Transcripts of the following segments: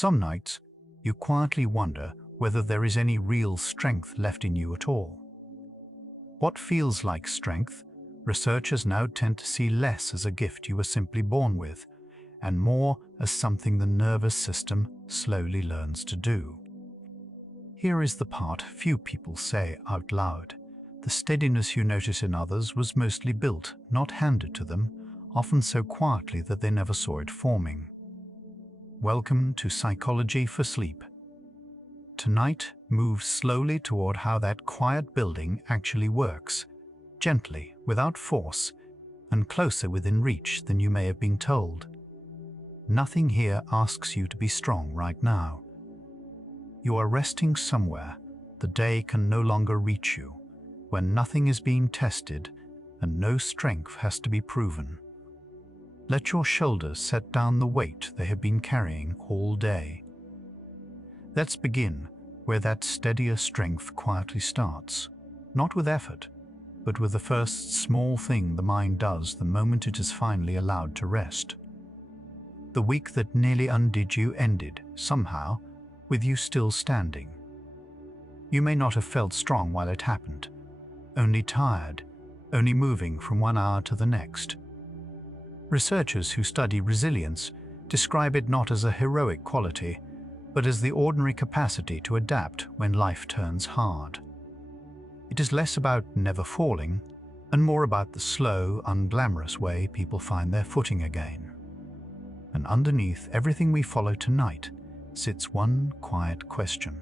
Some nights, you quietly wonder whether there is any real strength left in you at all. What feels like strength, researchers now tend to see less as a gift you were simply born with, and more as something the nervous system slowly learns to do. Here is the part few people say out loud. The steadiness you notice in others was mostly built, not handed to them, often so quietly that they never saw it forming. Welcome to Psychology for Sleep. Tonight moves slowly toward how that quiet building actually works, gently, without force, and closer within reach than you may have been told. Nothing here asks you to be strong right now. You are resting somewhere the day can no longer reach you, when nothing is being tested and no strength has to be proven. Let your shoulders set down the weight they have been carrying all day. Let's begin where that steadier strength quietly starts, not with effort, but with the first small thing the mind does the moment it is finally allowed to rest. The week that nearly undid you ended, somehow, with you still standing. You may not have felt strong while it happened, only tired, only moving from one hour to the next. Researchers who study resilience describe it not as a heroic quality, but as the ordinary capacity to adapt when life turns hard. It is less about never falling, and more about the slow, unglamorous way people find their footing again. And underneath everything we follow tonight sits one quiet question.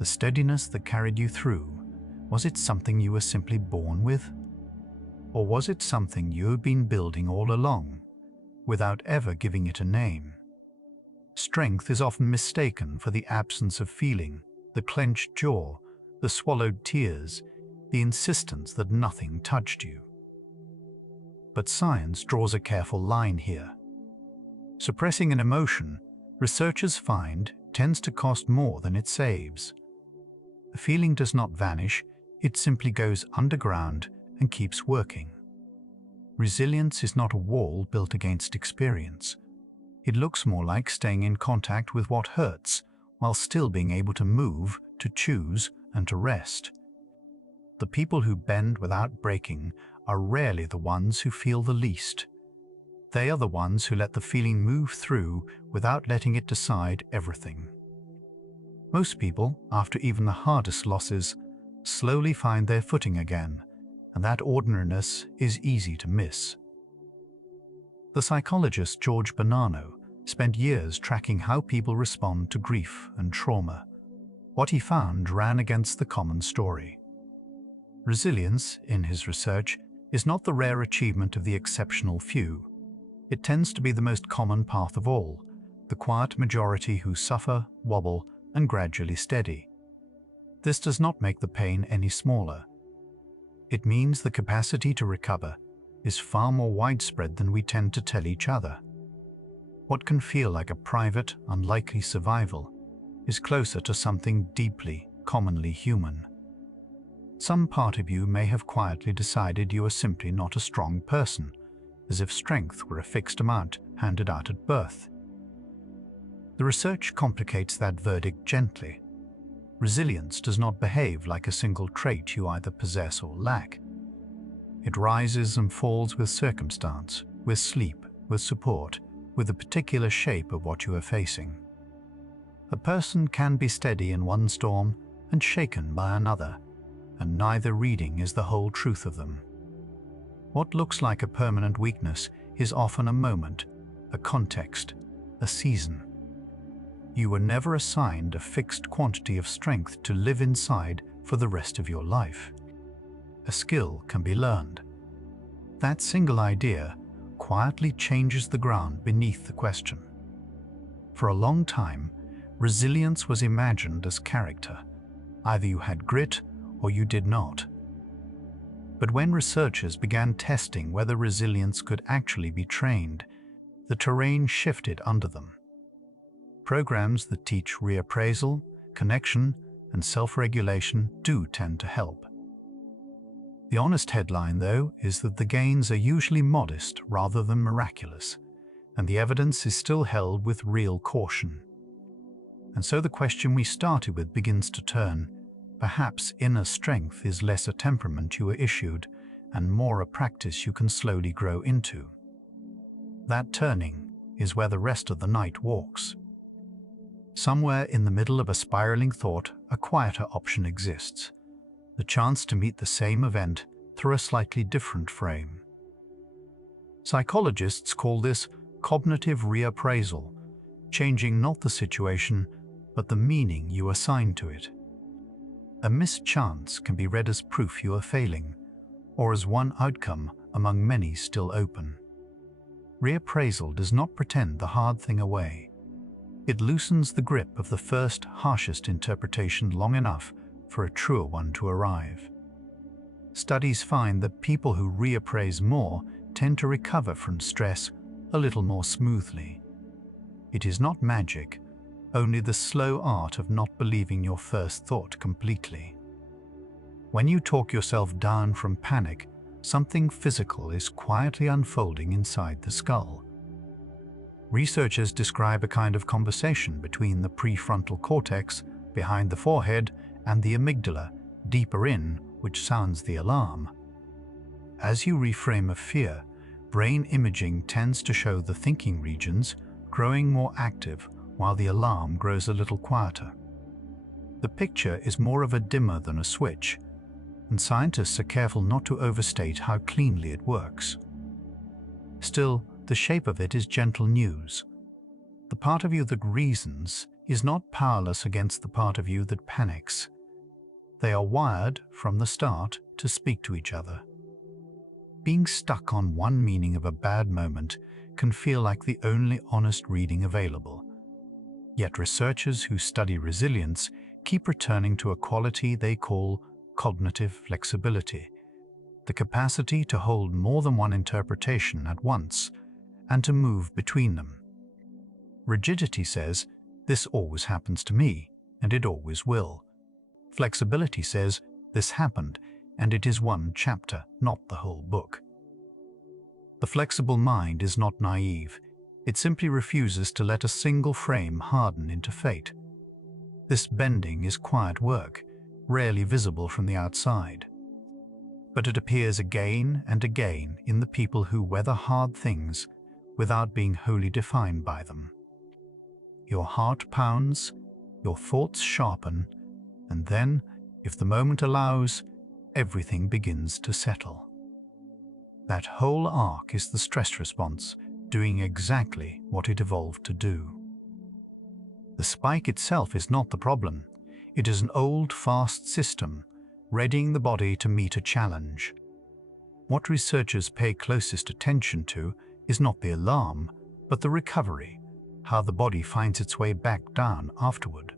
The steadiness that carried you through, was it something you were simply born with? Or was it something you have been building all along, without ever giving it a name? Strength is often mistaken for the absence of feeling, the clenched jaw, the swallowed tears, the insistence that nothing touched you. But science draws a careful line here. Suppressing an emotion, researchers find, tends to cost more than it saves. The feeling does not vanish, it simply goes underground and keeps working. Resilience is not a wall built against experience. It looks more like staying in contact with what hurts, while still being able to move, to choose, and to rest. The people who bend without breaking are rarely the ones who feel the least. They are the ones who let the feeling move through without letting it decide everything. Most people, after even the hardest losses, slowly find their footing again, and that ordinariness is easy to miss. The psychologist George Bonanno spent years tracking how people respond to grief and trauma. What he found ran against the common story. Resilience, in his research, is not the rare achievement of the exceptional few. It tends to be the most common path of all, the quiet majority who suffer, wobble, and gradually steady. This does not make the pain any smaller. It means the capacity to recover is far more widespread than we tend to tell each other. What can feel like a private, unlikely survival is closer to something deeply, commonly human. Some part of you may have quietly decided you are simply not a strong person, as if strength were a fixed amount handed out at birth. The research complicates that verdict gently. Resilience does not behave like a single trait you either possess or lack. It rises and falls with circumstance, with sleep, with support, with the particular shape of what you are facing. A person can be steady in one storm and shaken by another, and neither reading is the whole truth of them. What looks like a permanent weakness is often a moment, a context, a season. You were never assigned a fixed quantity of strength to live inside for the rest of your life. A skill can be learned. That single idea quietly changes the ground beneath the question. For a long time, resilience was imagined as character. Either you had grit or you did not. But when researchers began testing whether resilience could actually be trained, the terrain shifted under them. Programs that teach reappraisal, connection, and self-regulation do tend to help. The honest headline, though, is that the gains are usually modest rather than miraculous, and the evidence is still held with real caution. And so the question we started with begins to turn. Perhaps inner strength is less a temperament you were issued and more a practice you can slowly grow into. That turning is where the rest of the night walks. Somewhere in the middle of a spiraling thought, a quieter option exists. The chance to meet the same event through a slightly different frame. Psychologists call this cognitive reappraisal, changing not the situation, but the meaning you assign to it. A missed chance can be read as proof you are failing, or as one outcome among many still open. Reappraisal does not pretend the hard thing away. It loosens the grip of the first, harshest interpretation long enough for a truer one to arrive. Studies find that people who reappraise more tend to recover from stress a little more smoothly. It is not magic, only the slow art of not believing your first thought completely. When you talk yourself down from panic, something physical is quietly unfolding inside the skull. Researchers describe a kind of conversation between the prefrontal cortex, behind the forehead, and the amygdala, deeper in, which sounds the alarm. As you reframe a fear, brain imaging tends to show the thinking regions growing more active while the alarm grows a little quieter. The picture is more of a dimmer than a switch, and scientists are careful not to overstate how cleanly it works. Still, the shape of it is gentle news. The part of you that reasons is not powerless against the part of you that panics. They are wired from the start to speak to each other. Being stuck on one meaning of a bad moment can feel like the only honest reading available. Yet researchers who study resilience keep returning to a quality they call cognitive flexibility, the capacity to hold more than one interpretation at once and to move between them. Rigidity says, "This always happens to me, and it always will." Flexibility says, "This happened, and it is one chapter, not the whole book." The flexible mind is not naive. It simply refuses to let a single frame harden into fate. This bending is quiet work, rarely visible from the outside. But it appears again and again in the people who weather hard things without being wholly defined by them. Your heart pounds, your thoughts sharpen, and then, if the moment allows, everything begins to settle. That whole arc is the stress response, doing exactly what it evolved to do. The spike itself is not the problem. It is an old, fast system, readying the body to meet a challenge. What researchers pay closest attention to is not the alarm, but the recovery, how the body finds its way back down afterward.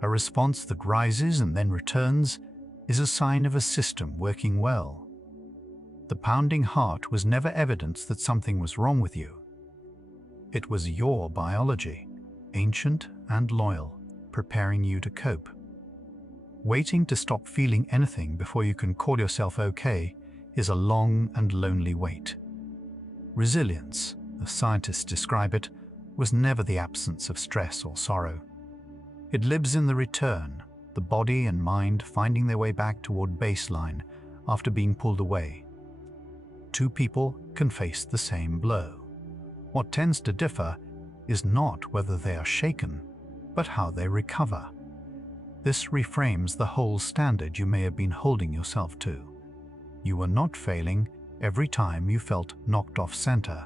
A response that rises and then returns is a sign of a system working well. The pounding heart was never evidence that something was wrong with you. It was your biology, ancient and loyal, preparing you to cope. Waiting to stop feeling anything before you can call yourself okay is a long and lonely wait. Resilience, as scientists describe it, was never the absence of stress or sorrow. It lives in the return, the body and mind finding their way back toward baseline after being pulled away. Two people can face the same blow. What tends to differ is not whether they are shaken, but how they recover. This reframes the whole standard you may have been holding yourself to. You were not failing every time you felt knocked off center.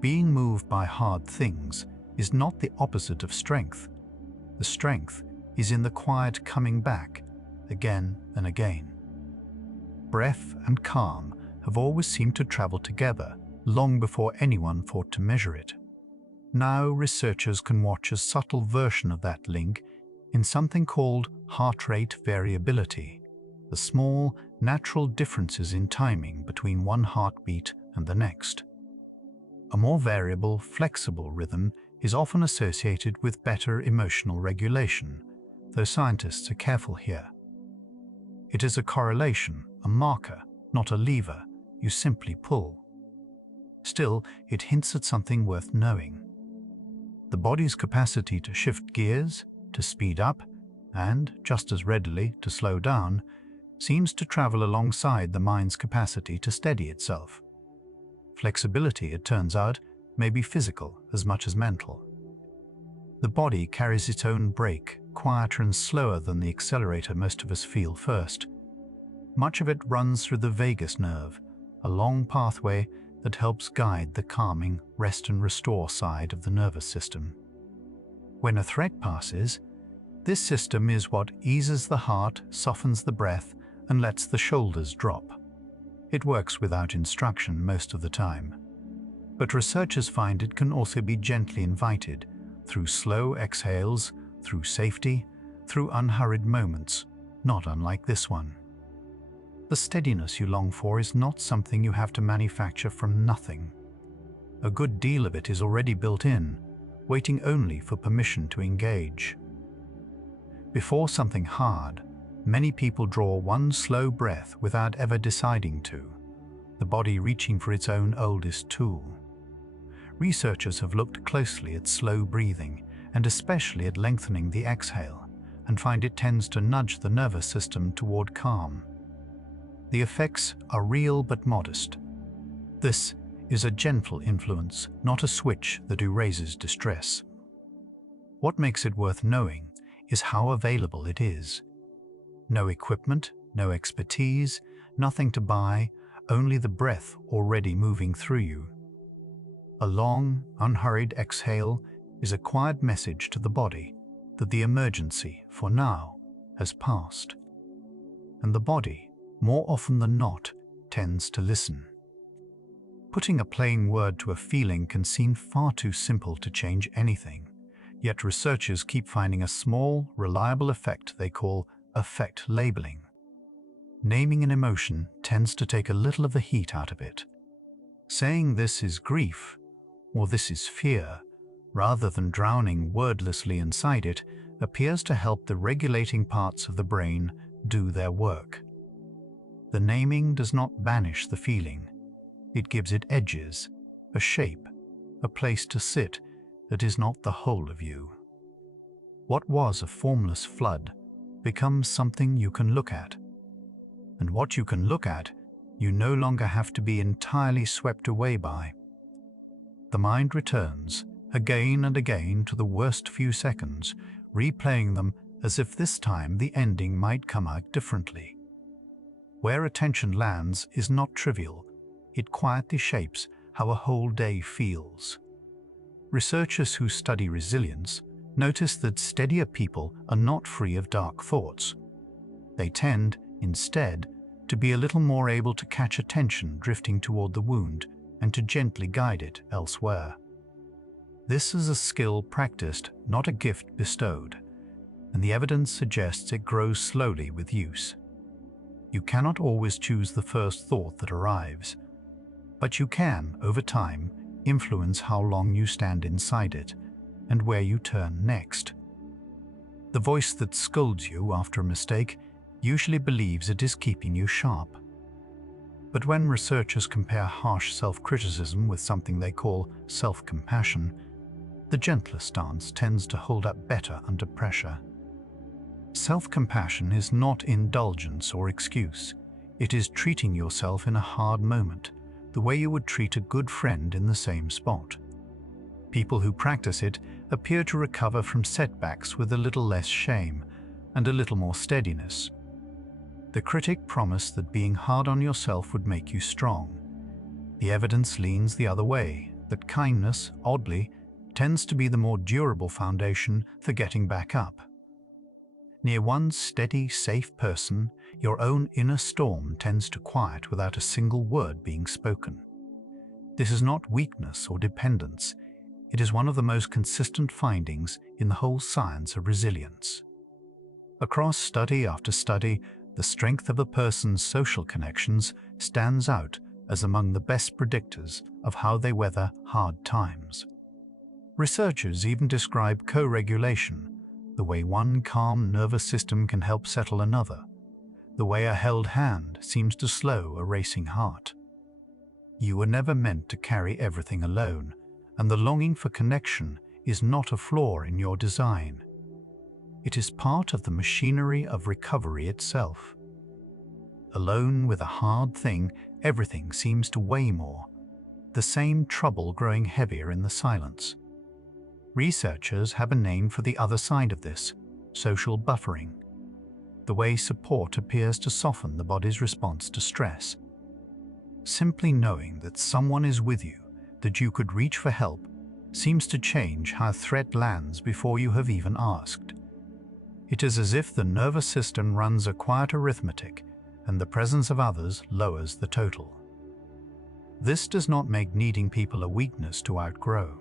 Being moved by hard things is not the opposite of strength. The strength is in the quiet coming back, again and again. Breath and calm have always seemed to travel together, long before anyone thought to measure it. Now researchers can watch a subtle version of that link in something called heart rate variability, the small, natural differences in timing between one heartbeat and the next. A more variable, flexible rhythm is often associated with better emotional regulation, though scientists are careful here. It is a correlation, a marker, not a lever you simply pull. Still, it hints at something worth knowing. The body's capacity to shift gears, to speed up, and, just as readily, to slow down, seems to travel alongside the mind's capacity to steady itself. Flexibility, it turns out, may be physical as much as mental. The body carries its own brake, quieter and slower than the accelerator most of us feel first. Much of it runs through the vagus nerve, a long pathway that helps guide the calming, rest and restore side of the nervous system. When a threat passes, this system is what eases the heart, softens the breath, and lets the shoulders drop. It works without instruction most of the time. But researchers find it can also be gently invited, through slow exhales, through safety, through unhurried moments, not unlike this one. The steadiness you long for is not something you have to manufacture from nothing. A good deal of it is already built in, waiting only for permission to engage. Before something hard, many people draw one slow breath without ever deciding to, the body reaching for its own oldest tool. Researchers have looked closely at slow breathing, and especially at lengthening the exhale, and find it tends to nudge the nervous system toward calm. The effects are real but modest. This is a gentle influence, not a switch that erases distress. What makes it worth knowing is how available it is. No equipment, no expertise, nothing to buy, only the breath already moving through you. A long, unhurried exhale is a quiet message to the body that the emergency, for now, has passed. And the body, more often than not, tends to listen. Putting a plain word to a feeling can seem far too simple to change anything, yet researchers keep finding a small, reliable effect they call affect labeling. Naming an emotion tends to take a little of the heat out of it. Saying this is grief, or this is fear, rather than drowning wordlessly inside it, appears to help the regulating parts of the brain do their work. The naming does not banish the feeling. It gives it edges, a shape, a place to sit that is not the whole of you. What was a formless flood becomes something you can look at. And what you can look at, you no longer have to be entirely swept away by. The mind returns again and again to the worst few seconds, replaying them as if this time the ending might come out differently. Where attention lands is not trivial. It quietly shapes how a whole day feels. Researchers who study resilience notice that steadier people are not free of dark thoughts. They tend, instead, to be a little more able to catch attention drifting toward the wound and to gently guide it elsewhere. This is a skill practiced, not a gift bestowed, and the evidence suggests it grows slowly with use. You cannot always choose the first thought that arrives, but you can, over time, influence how long you stand inside it and where you turn next. The voice that scolds you after a mistake usually believes it is keeping you sharp. But when researchers compare harsh self-criticism with something they call self-compassion, the gentler stance tends to hold up better under pressure. Self-compassion is not indulgence or excuse. It is treating yourself in a hard moment, the way you would treat a good friend in the same spot. People who practice it appear to recover from setbacks with a little less shame and a little more steadiness. The critic promised that being hard on yourself would make you strong. The evidence leans the other way, that kindness, oddly, tends to be the more durable foundation for getting back up. Near one steady, safe person, your own inner storm tends to quiet without a single word being spoken. This is not weakness or dependence. It is one of the most consistent findings in the whole science of resilience. Across study after study, the strength of a person's social connections stands out as among the best predictors of how they weather hard times. Researchers even describe co-regulation, the way one calm nervous system can help settle another, the way a held hand seems to slow a racing heart. You were never meant to carry everything alone, and the longing for connection is not a flaw in your design. It is part of the machinery of recovery itself. Alone with a hard thing, everything seems to weigh more, the same trouble growing heavier in the silence. Researchers have a name for the other side of this: social buffering, the way support appears to soften the body's response to stress. Simply knowing that someone is with you, that you could reach for help, seems to change how threat lands before you have even asked. It is as if the nervous system runs a quiet arithmetic, and the presence of others lowers the total. This does not make needing people a weakness to outgrow.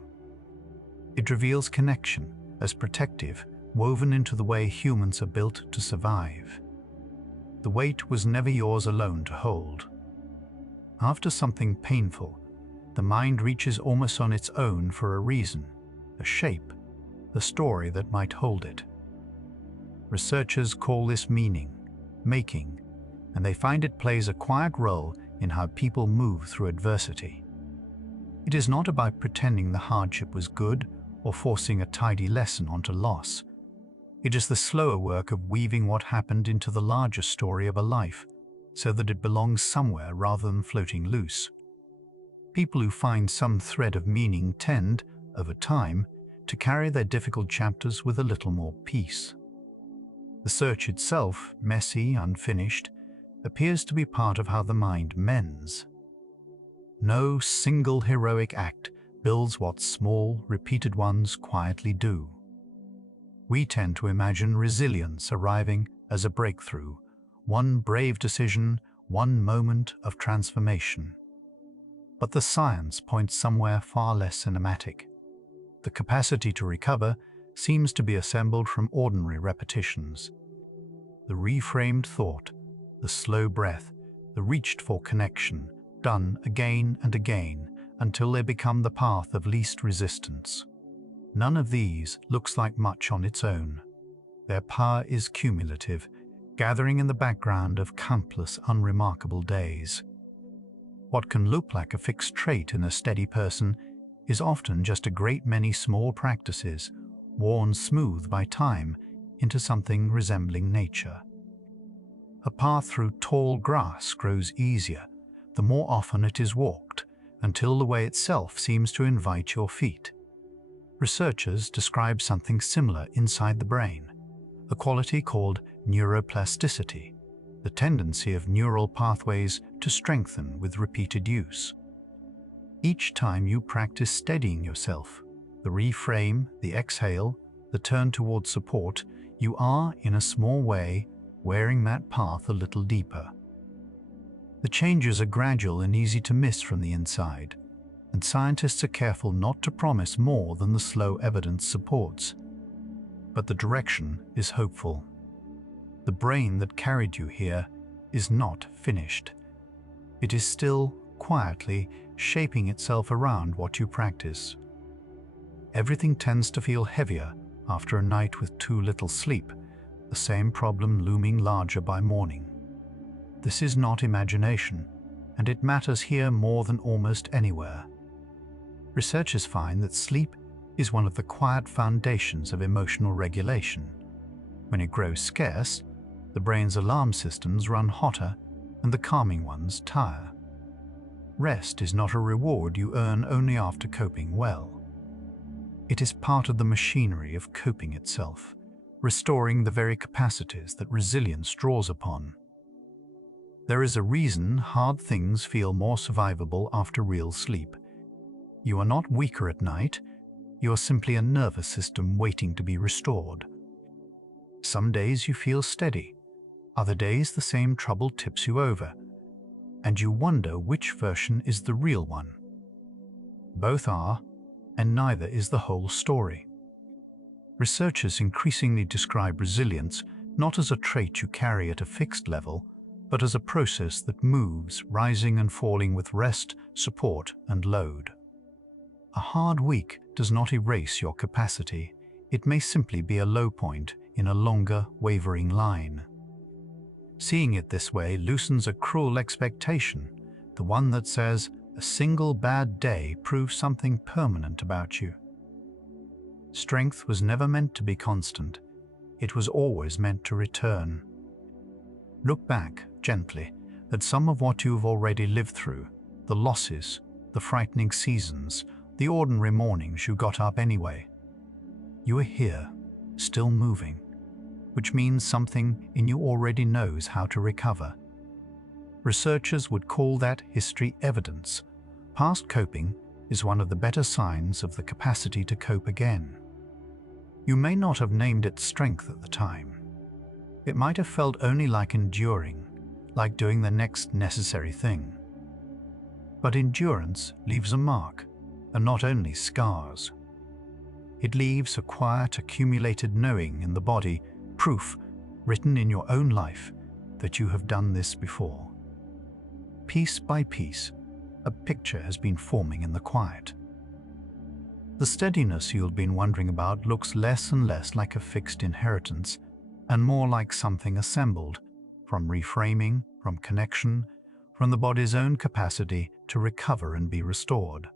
It reveals connection as protective, woven into the way humans are built to survive. The weight was never yours alone to hold. After something painful, the mind reaches almost on its own for a reason, a shape, the story that might hold it. Researchers call this meaning, making, and they find it plays a quiet role in how people move through adversity. It is not about pretending the hardship was good or forcing a tidy lesson onto loss. It is the slower work of weaving what happened into the larger story of a life, so that it belongs somewhere rather than floating loose. People who find some thread of meaning tend, over time, to carry their difficult chapters with a little more peace. The search itself, messy, unfinished, appears to be part of how the mind mends. No single heroic act builds what small, repeated ones quietly do. We tend to imagine resilience arriving as a breakthrough, one brave decision, one moment of transformation. But the science points somewhere far less cinematic. The capacity to recover seems to be assembled from ordinary repetitions. The reframed thought, the slow breath, the reached for connection, done again and again until they become the path of least resistance. None of these looks like much on its own. Their power is cumulative, gathering in the background of countless unremarkable days. What can look like a fixed trait in a steady person is often just a great many small practices, worn smooth by time into something resembling nature. A path through tall grass grows easier the more often it is walked, until the way itself seems to invite your feet. Researchers describe something similar inside the brain, a quality called neuroplasticity, the tendency of neural pathways to strengthen with repeated use. Each time you practice steadying yourself, the reframe, the exhale, the turn towards support, you are, in a small way, wearing that path a little deeper. The changes are gradual and easy to miss from the inside, and scientists are careful not to promise more than the slow evidence supports. But the direction is hopeful. The brain that carried you here is not finished. It is still, quietly, shaping itself around what you practice. Everything tends to feel heavier after a night with too little sleep, the same problem looming larger by morning. This is not imagination, and it matters here more than almost anywhere. Researchers find that sleep is one of the quiet foundations of emotional regulation. When it grows scarce, the brain's alarm systems run hotter and the calming ones tire. Rest is not a reward you earn only after coping well. It is part of the machinery of coping itself, restoring the very capacities that resilience draws upon. There is a reason hard things feel more survivable after real sleep. You are not weaker at night, you are simply a nervous system waiting to be restored. Some days you feel steady, other days the same trouble tips you over, and you wonder which version is the real one. Both are, and neither is the whole story. Researchers increasingly describe resilience not as a trait you carry at a fixed level, but as a process that moves, rising and falling with rest, support, and load. A hard week does not erase your capacity. It may simply be a low point in a longer, wavering line. Seeing it this way loosens a cruel expectation, the one that says, a single bad day proves something permanent about you. Strength was never meant to be constant. It was always meant to return. Look back, gently, at some of what you've already lived through, the losses, the frightening seasons, the ordinary mornings you got up anyway. You are here, still moving, which means something in you already knows how to recover. Researchers would call that history evidence. Past coping is one of the better signs of the capacity to cope again. You may not have named it strength at the time. It might have felt only like enduring, like doing the next necessary thing. But endurance leaves a mark, and not only scars. It leaves a quiet, accumulated knowing in the body, proof, written in your own life, that you have done this before. Piece by piece, a picture has been forming in the quiet. The steadiness you've been wondering about looks less and less like a fixed inheritance, and more like something assembled, from reframing, from connection, from the body's own capacity to recover and be restored.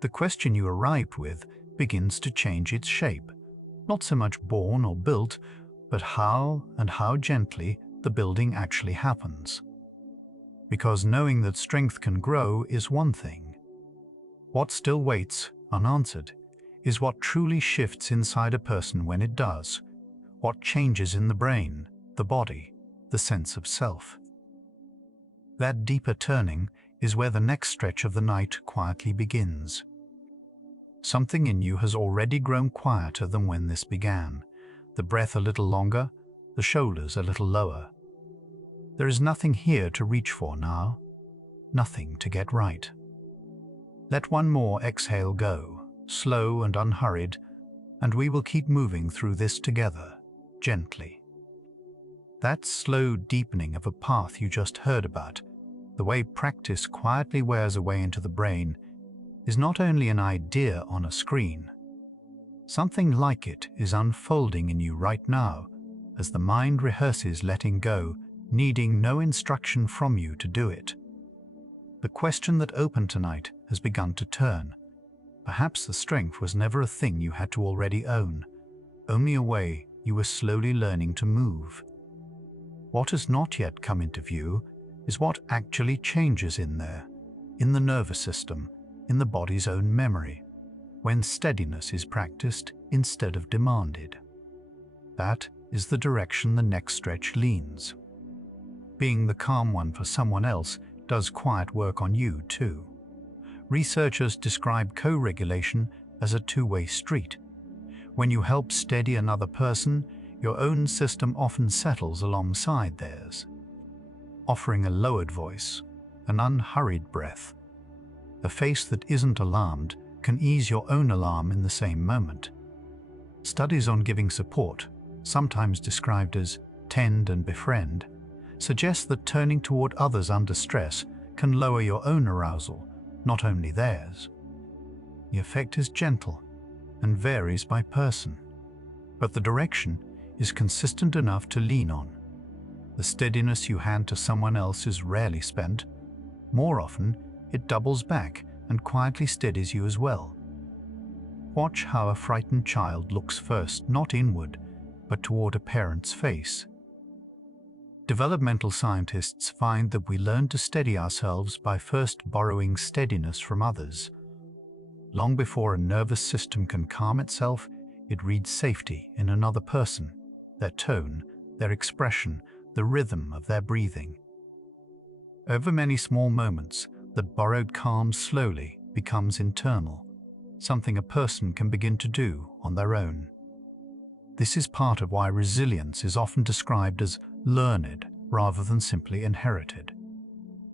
The question you arrive with begins to change its shape, not so much born or built, but how and how gently the building actually happens. Because knowing that strength can grow is one thing. What still waits, unanswered, is what truly shifts inside a person when it does, what changes in the brain, the body, the sense of self. That deeper turning is where the next stretch of the night quietly begins. Something in you has already grown quieter than when this began, the breath a little longer, the shoulders a little lower. There is nothing here to reach for now, nothing to get right. Let one more exhale go, slow and unhurried, and we will keep moving through this together, gently. That slow deepening of a path you just heard about, the way practice quietly wears away into the brain, is not only an idea on a screen. Something like it is unfolding in you right now as the mind rehearses letting go, needing no instruction from you to do it. The question that opened tonight has begun to turn. Perhaps the strength was never a thing you had to already own, only a way you were slowly learning to move. What has not yet come into view is what actually changes in there, in the nervous system, in the body's own memory, when steadiness is practiced instead of demanded. That is the direction the next stretch leans. Being the calm one for someone else does quiet work on you too. Researchers describe co-regulation as a two-way street. When you help steady another person, your own system often settles alongside theirs, offering a lowered voice, an unhurried breath. A face that isn't alarmed can ease your own alarm in the same moment. Studies on giving support, sometimes described as tend and befriend, suggest that turning toward others under stress can lower your own arousal, not only theirs. The effect is gentle and varies by person, but the direction is consistent enough to lean on. The steadiness you hand to someone else is rarely spent. More often, it doubles back and quietly steadies you as well. Watch how a frightened child looks first, not inward, but toward a parent's face. Developmental scientists find that we learn to steady ourselves by first borrowing steadiness from others. Long before a nervous system can calm itself, it reads safety in another person, their tone, their expression, the rhythm of their breathing. Over many small moments, that borrowed calm slowly becomes internal, something a person can begin to do on their own. This is part of why resilience is often described as learned rather than simply inherited.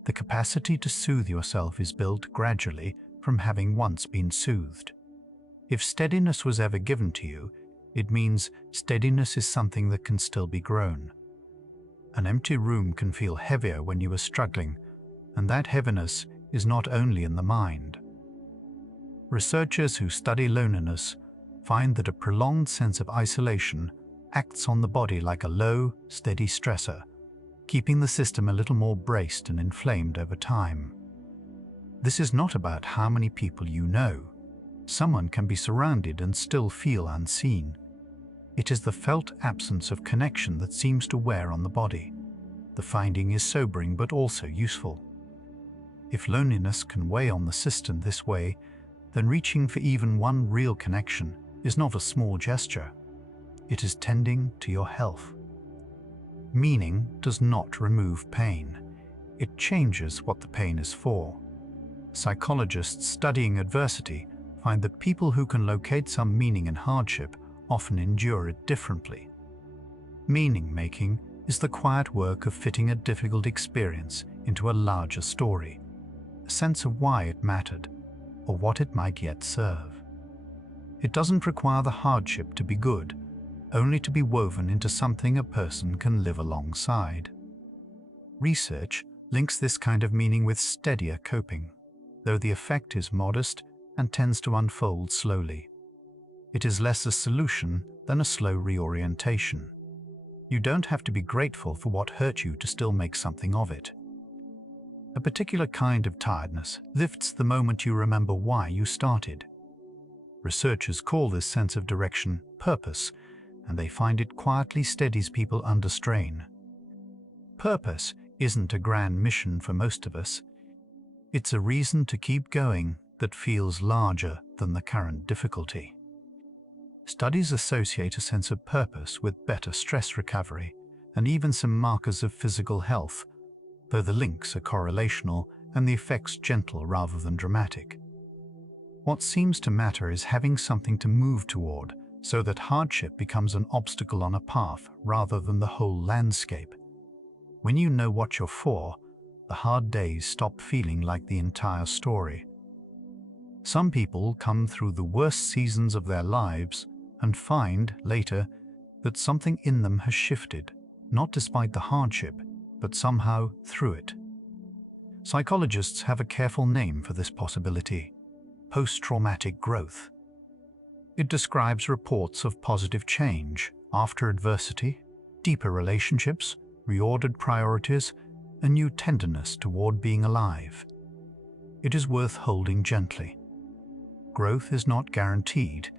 The capacity to soothe yourself is built gradually from having once been soothed. If steadiness was ever given to you, it means steadiness is something that can still be grown. An empty room can feel heavier when you are struggling, and that heaviness is not only in the mind. Researchers who study loneliness find that a prolonged sense of isolation acts on the body like a low, steady stressor, keeping the system a little more braced and inflamed over time. This is not about how many people you know. Someone can be surrounded and still feel unseen. It is the felt absence of connection that seems to wear on the body. The finding is sobering but also useful. If loneliness can weigh on the system this way, then reaching for even one real connection is not a small gesture. It is tending to your health. Meaning does not remove pain. It changes what the pain is for. Psychologists studying adversity find that people who can locate some meaning in hardship often endure it differently. Meaning-making is the quiet work of fitting a difficult experience into a larger story, a sense of why it mattered, or what it might yet serve. It doesn't require the hardship to be good, only to be woven into something a person can live alongside. Research links this kind of meaning with steadier coping, though the effect is modest and tends to unfold slowly. It is less a solution than a slow reorientation. You don't have to be grateful for what hurt you to still make something of it. A particular kind of tiredness lifts the moment you remember why you started. Researchers call this sense of direction purpose, and they find it quietly steadies people under strain. Purpose isn't a grand mission for most of us. It's a reason to keep going that feels larger than the current difficulty. Studies associate a sense of purpose with better stress recovery and even some markers of physical health, though the links are correlational and the effects gentle rather than dramatic. What seems to matter is having something to move toward, so that hardship becomes an obstacle on a path rather than the whole landscape. When you know what you're for, the hard days stop feeling like the entire story. Some people come through the worst seasons of their lives and find, later, that something in them has shifted, not despite the hardship, but somehow through it. Psychologists have a careful name for this possibility: post-traumatic growth. It describes reports of positive change after adversity, deeper relationships, reordered priorities, a new tenderness toward being alive. It is worth holding gently. Growth is not guaranteed.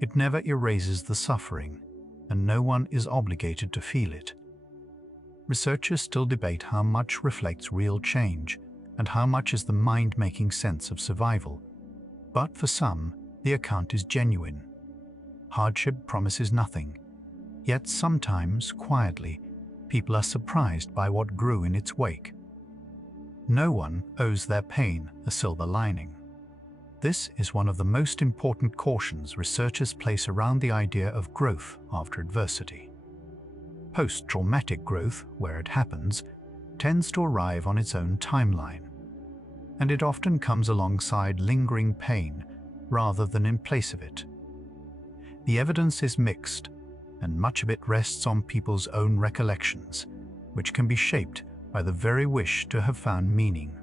It never erases the suffering, and no one is obligated to feel it. Researchers still debate how much reflects real change and how much is the mind making sense of survival. But for some, the account is genuine. Hardship promises nothing, yet sometimes, quietly, people are surprised by what grew in its wake. No one owes their pain a silver lining. This is one of the most important cautions researchers place around the idea of growth after adversity. Post-traumatic growth, where it happens, tends to arrive on its own timeline, and it often comes alongside lingering pain rather than in place of it. The evidence is mixed, and much of it rests on people's own recollections, which can be shaped by the very wish to have found meaning.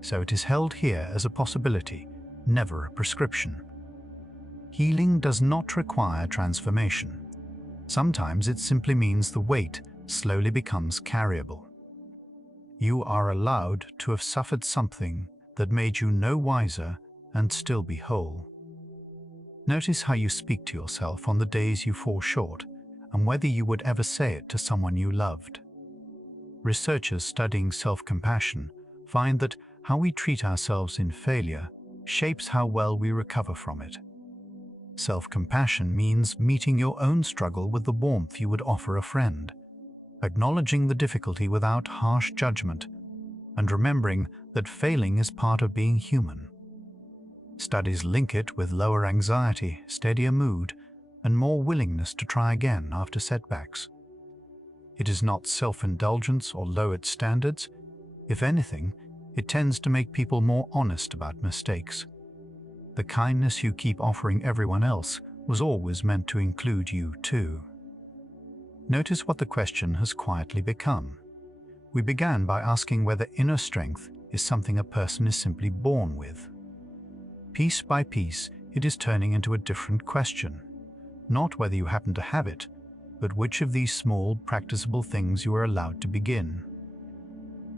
So it is held here as a possibility, never a prescription. Healing does not require transformation. Sometimes it simply means the weight slowly becomes carryable. You are allowed to have suffered something that made you no wiser and still be whole. Notice how you speak to yourself on the days you fall short, and whether you would ever say it to someone you loved. Researchers studying self-compassion find that how we treat ourselves in failure shapes how well we recover from it. Self-compassion means meeting your own struggle with the warmth you would offer a friend, acknowledging the difficulty without harsh judgment, and remembering that failing is part of being human. Studies link it with lower anxiety, steadier mood, and more willingness to try again after setbacks. It is not self-indulgence or lowered standards. If anything, it tends to make people more honest about mistakes. The kindness you keep offering everyone else was always meant to include you too. Notice what the question has quietly become. We began by asking whether inner strength is something a person is simply born with. Piece by piece, it is turning into a different question. Not whether you happen to have it, but which of these small, practicable things you are allowed to begin.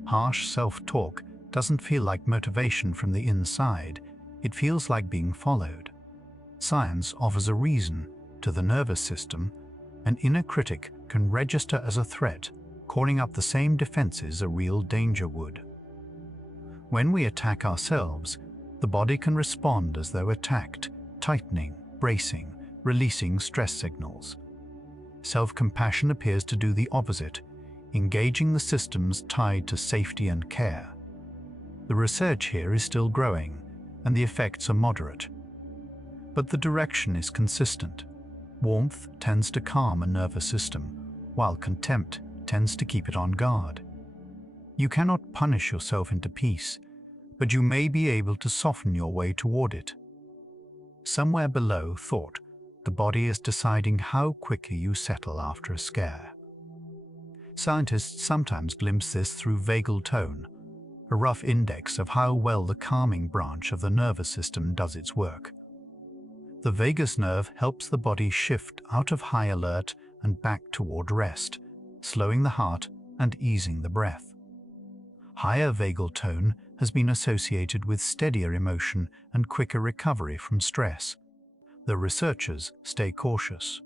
Harsh self-talk doesn't feel like motivation from the inside, it feels like being followed. Science offers a reason. To the nervous system, an inner critic can register as a threat, calling up the same defenses a real danger would. When we attack ourselves, the body can respond as though attacked, tightening, bracing, releasing stress signals. Self-compassion appears to do the opposite, engaging the systems tied to safety and care. The research here is still growing, and the effects are moderate. But the direction is consistent. Warmth tends to calm a nervous system, while contempt tends to keep it on guard. You cannot punish yourself into peace, but you may be able to soften your way toward it. Somewhere below thought, the body is deciding how quickly you settle after a scare. Scientists sometimes glimpse this through vagal tone, a rough index of how well the calming branch of the nervous system does its work. The vagus nerve helps the body shift out of high alert and back toward rest, slowing the heart and easing the breath. Higher vagal tone has been associated with steadier emotion and quicker recovery from stress. The researchers stay cautious.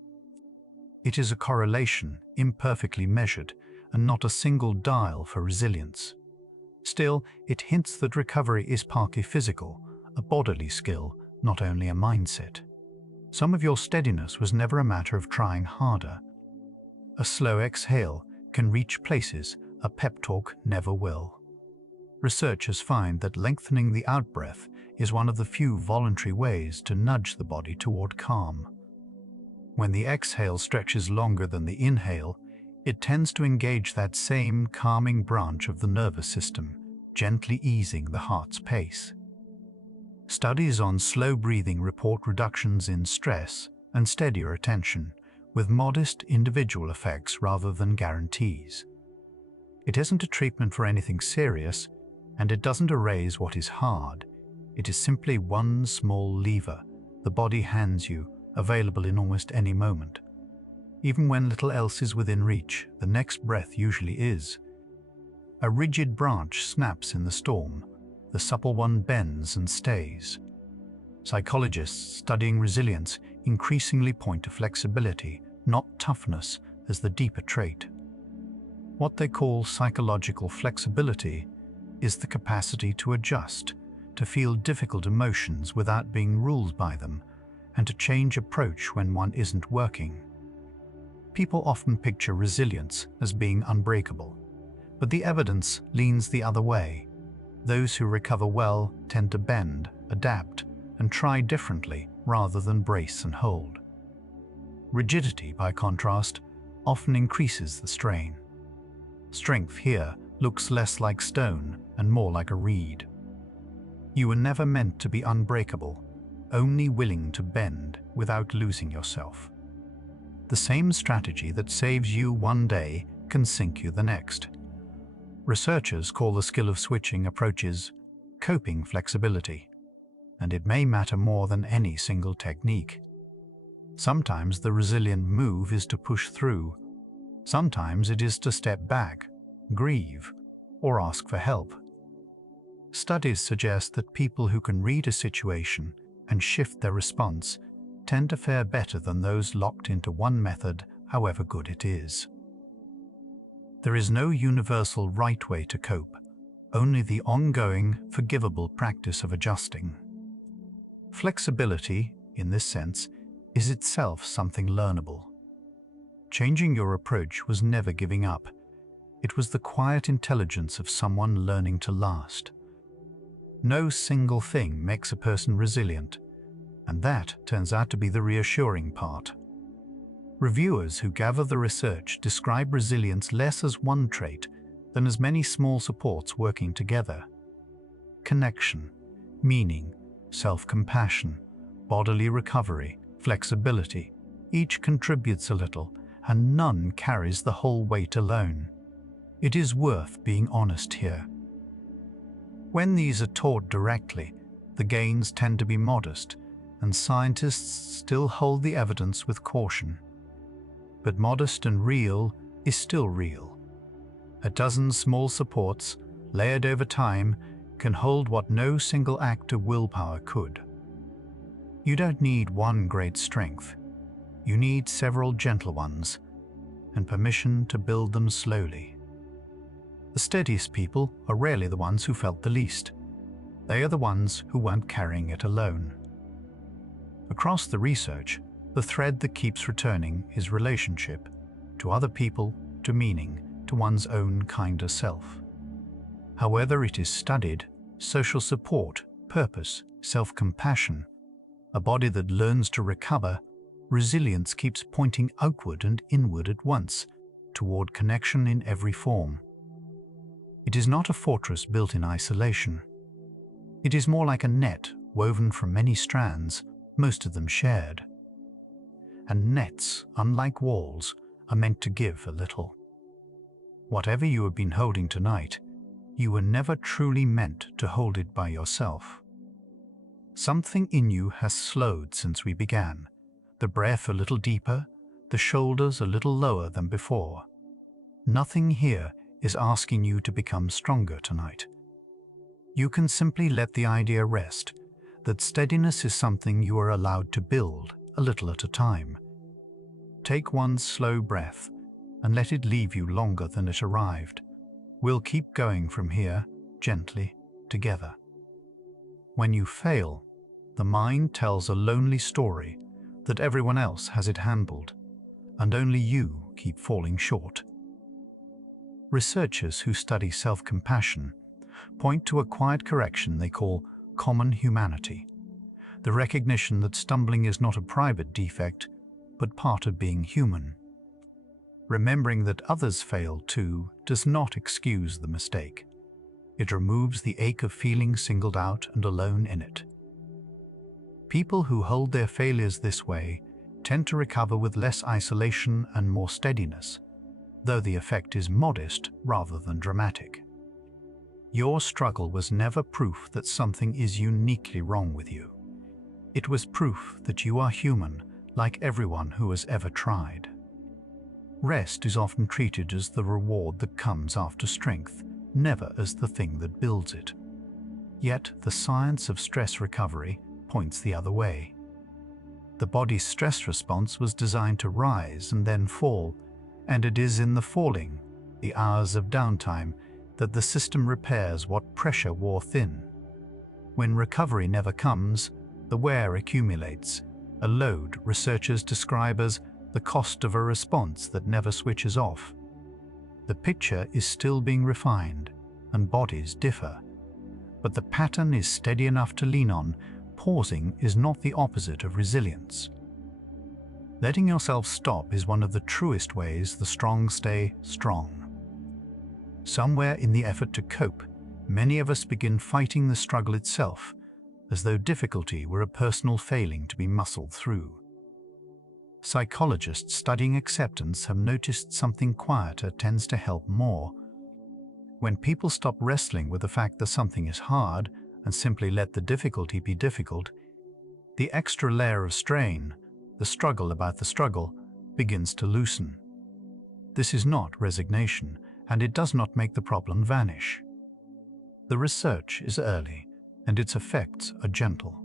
It is a correlation, imperfectly measured, and not a single dial for resilience. Still, it hints that recovery is partly physical, a bodily skill, not only a mindset. Some of your steadiness was never a matter of trying harder. A slow exhale can reach places a pep talk never will. Researchers find that lengthening the out-breath is one of the few voluntary ways to nudge the body toward calm. When the exhale stretches longer than the inhale, it tends to engage that same calming branch of the nervous system, gently easing the heart's pace. Studies on slow breathing report reductions in stress and steadier attention, with modest individual effects rather than guarantees. It isn't a treatment for anything serious, and it doesn't erase what is hard. It is simply one small lever the body hands you, available in almost any moment. Even when little else is within reach, the next breath usually is. A rigid branch snaps in the storm. The supple one bends and stays. Psychologists studying resilience increasingly point to flexibility, not toughness, as the deeper trait. What they call psychological flexibility is the capacity to adjust, to feel difficult emotions without being ruled by them, and to change approach when one isn't working. People often picture resilience as being unbreakable, but the evidence leans the other way. Those who recover well tend to bend, adapt, and try differently rather than brace and hold. Rigidity, by contrast, often increases the strain. Strength here looks less like stone and more like a reed. You were never meant to be unbreakable, only willing to bend without losing yourself. The same strategy that saves you one day can sink you the next. Researchers call the skill of switching approaches coping flexibility, and it may matter more than any single technique. Sometimes the resilient move is to push through. Sometimes it is to step back, grieve, or ask for help. Studies suggest that people who can read a situation and shift their response tend to fare better than those locked into one method, however good it is. There is no universal right way to cope, only the ongoing, forgivable practice of adjusting. Flexibility, in this sense, is itself something learnable. Changing your approach was never giving up. It was the quiet intelligence of someone learning to last. No single thing makes a person resilient, and that turns out to be the reassuring part. Reviewers who gather the research describe resilience less as one trait than as many small supports working together. Connection, meaning, self-compassion, bodily recovery, flexibility, each contributes a little, and none carries the whole weight alone. It is worth being honest here. When these are taught directly, the gains tend to be modest, and scientists still hold the evidence with caution. But modest and real is still real. A dozen small supports, layered over time, can hold what no single act of willpower could. You don't need one great strength. You need several gentle ones, and permission to build them slowly. The steadiest people are rarely the ones who felt the least. They are the ones who weren't carrying it alone. Across the research, the thread that keeps returning is relationship, to other people, to meaning, to one's own kinder self. However it is studied, social support, purpose, self-compassion, a body that learns to recover, resilience keeps pointing outward and inward at once, toward connection in every form. It is not a fortress built in isolation. It is more like a net woven from many strands, most of them shared. And nets, unlike walls, are meant to give a little. Whatever you have been holding tonight, you were never truly meant to hold it by yourself. Something in you has slowed since we began, the breath a little deeper, the shoulders a little lower than before. Nothing here is asking you to become stronger tonight. You can simply let the idea rest that steadiness is something you are allowed to build a little at a time. Take one slow breath and let it leave you longer than it arrived. We'll keep going from here, gently, together. When you fail, the mind tells a lonely story that everyone else has it handled, and only you keep falling short. Researchers who study self-compassion point to a quiet correction they call common humanity, the recognition that stumbling is not a private defect, but part of being human. Remembering that others fail too does not excuse the mistake. It removes the ache of feeling singled out and alone in it. People who hold their failures this way tend to recover with less isolation and more steadiness, though the effect is modest rather than dramatic. Your struggle was never proof that something is uniquely wrong with you. It was proof that you are human, like everyone who has ever tried. Rest is often treated as the reward that comes after strength, never as the thing that builds it. Yet the science of stress recovery points the other way. The body's stress response was designed to rise and then fall, and it is in the falling, the hours of downtime, that the system repairs what pressure wore thin. When recovery never comes, the wear accumulates, a load researchers describe as the cost of a response that never switches off. The picture is still being refined, and bodies differ. But the pattern is steady enough to lean on. Pausing is not the opposite of resilience. Letting yourself stop is one of the truest ways the strong stay strong. Somewhere in the effort to cope, many of us begin fighting the struggle itself, as though difficulty were a personal failing to be muscled through. Psychologists studying acceptance have noticed something quieter tends to help more. When people stop wrestling with the fact that something is hard and simply let the difficulty be difficult, the extra layer of strain, the struggle about the struggle, begins to loosen. This is not resignation, and it does not make the problem vanish. The research is early, and its effects are gentle.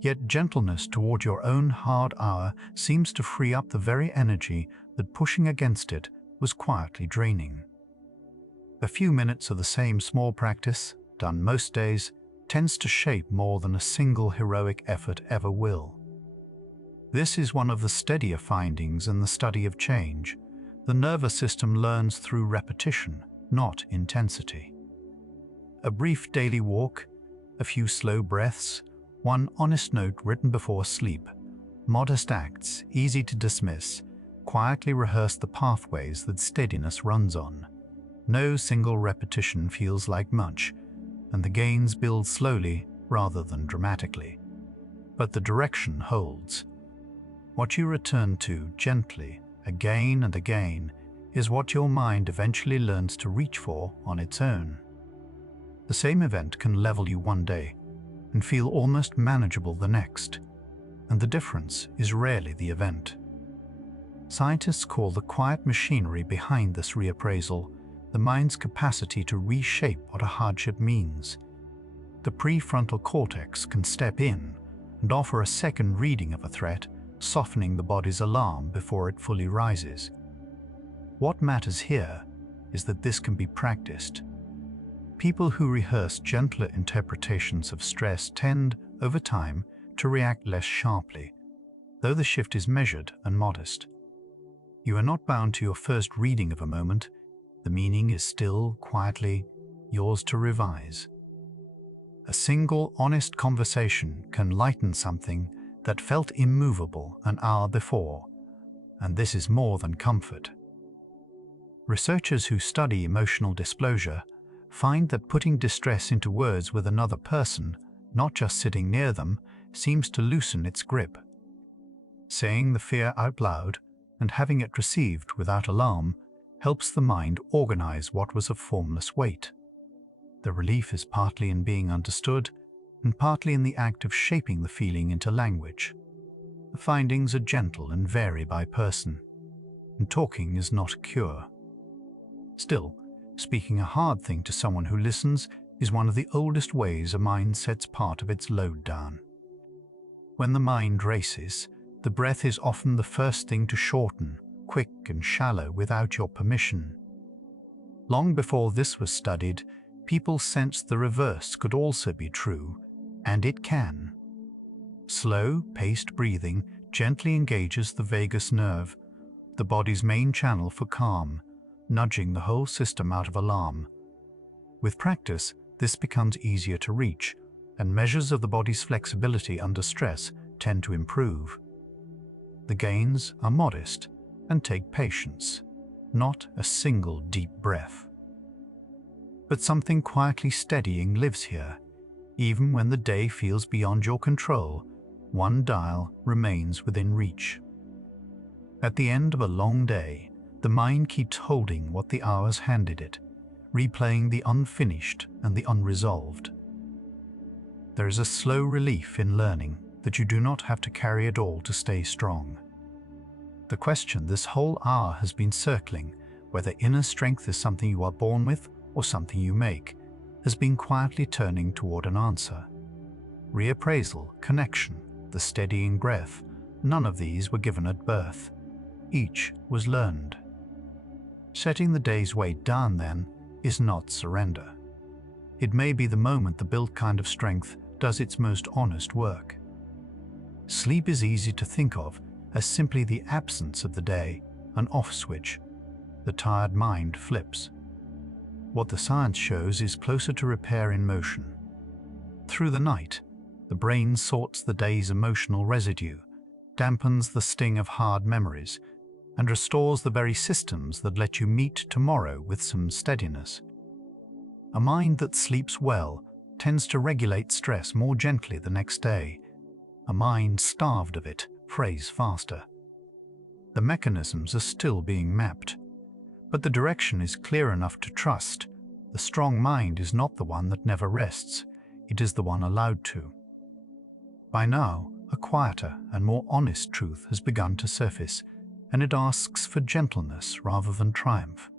Yet gentleness toward your own hard hour seems to free up the very energy that pushing against it was quietly draining. A few minutes of the same small practice, done most days, tends to shape more than a single heroic effort ever will. This is one of the steadier findings in the study of change. The nervous system learns through repetition, not intensity. A brief daily walk, a few slow breaths, one honest note written before sleep, modest acts, easy to dismiss, quietly rehearse the pathways that steadiness runs on. No single repetition feels like much, and the gains build slowly rather than dramatically. But the direction holds. What you return to gently, again and again, is what your mind eventually learns to reach for on its own. The same event can level you one day and feel almost manageable the next, and the difference is rarely the event. Scientists call the quiet machinery behind this reappraisal the mind's capacity to reshape what a hardship means. The prefrontal cortex can step in and offer a second reading of a threat, softening the body's alarm before it fully rises. What matters here is that this can be practiced. People who rehearse gentler interpretations of stress tend, over time, to react less sharply, though the shift is measured and modest. You are not bound to your first reading of a moment. The meaning is still, quietly, yours to revise. A single, honest conversation can lighten something that felt immovable an hour before, and this is more than comfort. Researchers who study emotional disclosure find that putting distress into words with another person, not just sitting near them, seems to loosen its grip. Saying the fear out loud and having it received without alarm helps the mind organize what was a formless weight. The relief is partly in being understood and partly in the act of shaping the feeling into language. The findings are gentle and vary by person, and talking is not a cure. Still, speaking a hard thing to someone who listens is one of the oldest ways a mind sets part of its load down. When the mind races, the breath is often the first thing to shorten, quick and shallow without your permission. Long before this was studied, people sensed the reverse could also be true, and it can. Slow, paced breathing gently engages the vagus nerve, the body's main channel for calm, nudging the whole system out of alarm. With practice, this becomes easier to reach, and measures of the body's flexibility under stress tend to improve. The gains are modest and take patience, not a single deep breath. But something quietly steadying lives here. Even when the day feels beyond your control, one dial remains within reach. At the end of a long day, the mind keeps holding what the hours handed it, replaying the unfinished and the unresolved. There is a slow relief in learning that you do not have to carry it all to stay strong. The question this whole hour has been circling, whether inner strength is something you are born with or something you make, has been quietly turning toward an answer. Reappraisal, connection, the steadying breath, none of these were given at birth. Each was learned. Setting the day's weight down, then, is not surrender. It may be the moment the built kind of strength does its most honest work. Sleep is easy to think of as simply the absence of the day, an off switch. The tired mind flips. What the science shows is closer to repair in motion. Through the night, the brain sorts the day's emotional residue, dampens the sting of hard memories, and restores the very systems that let you meet tomorrow with some steadiness. A mind that sleeps well tends to regulate stress more gently the next day. A mind starved of it frays faster. The mechanisms are still being mapped, but the direction is clear enough to trust. The strong mind is not the one that never rests, it is the one allowed to. By now, a quieter and more honest truth has begun to surface, and it asks for gentleness rather than triumph.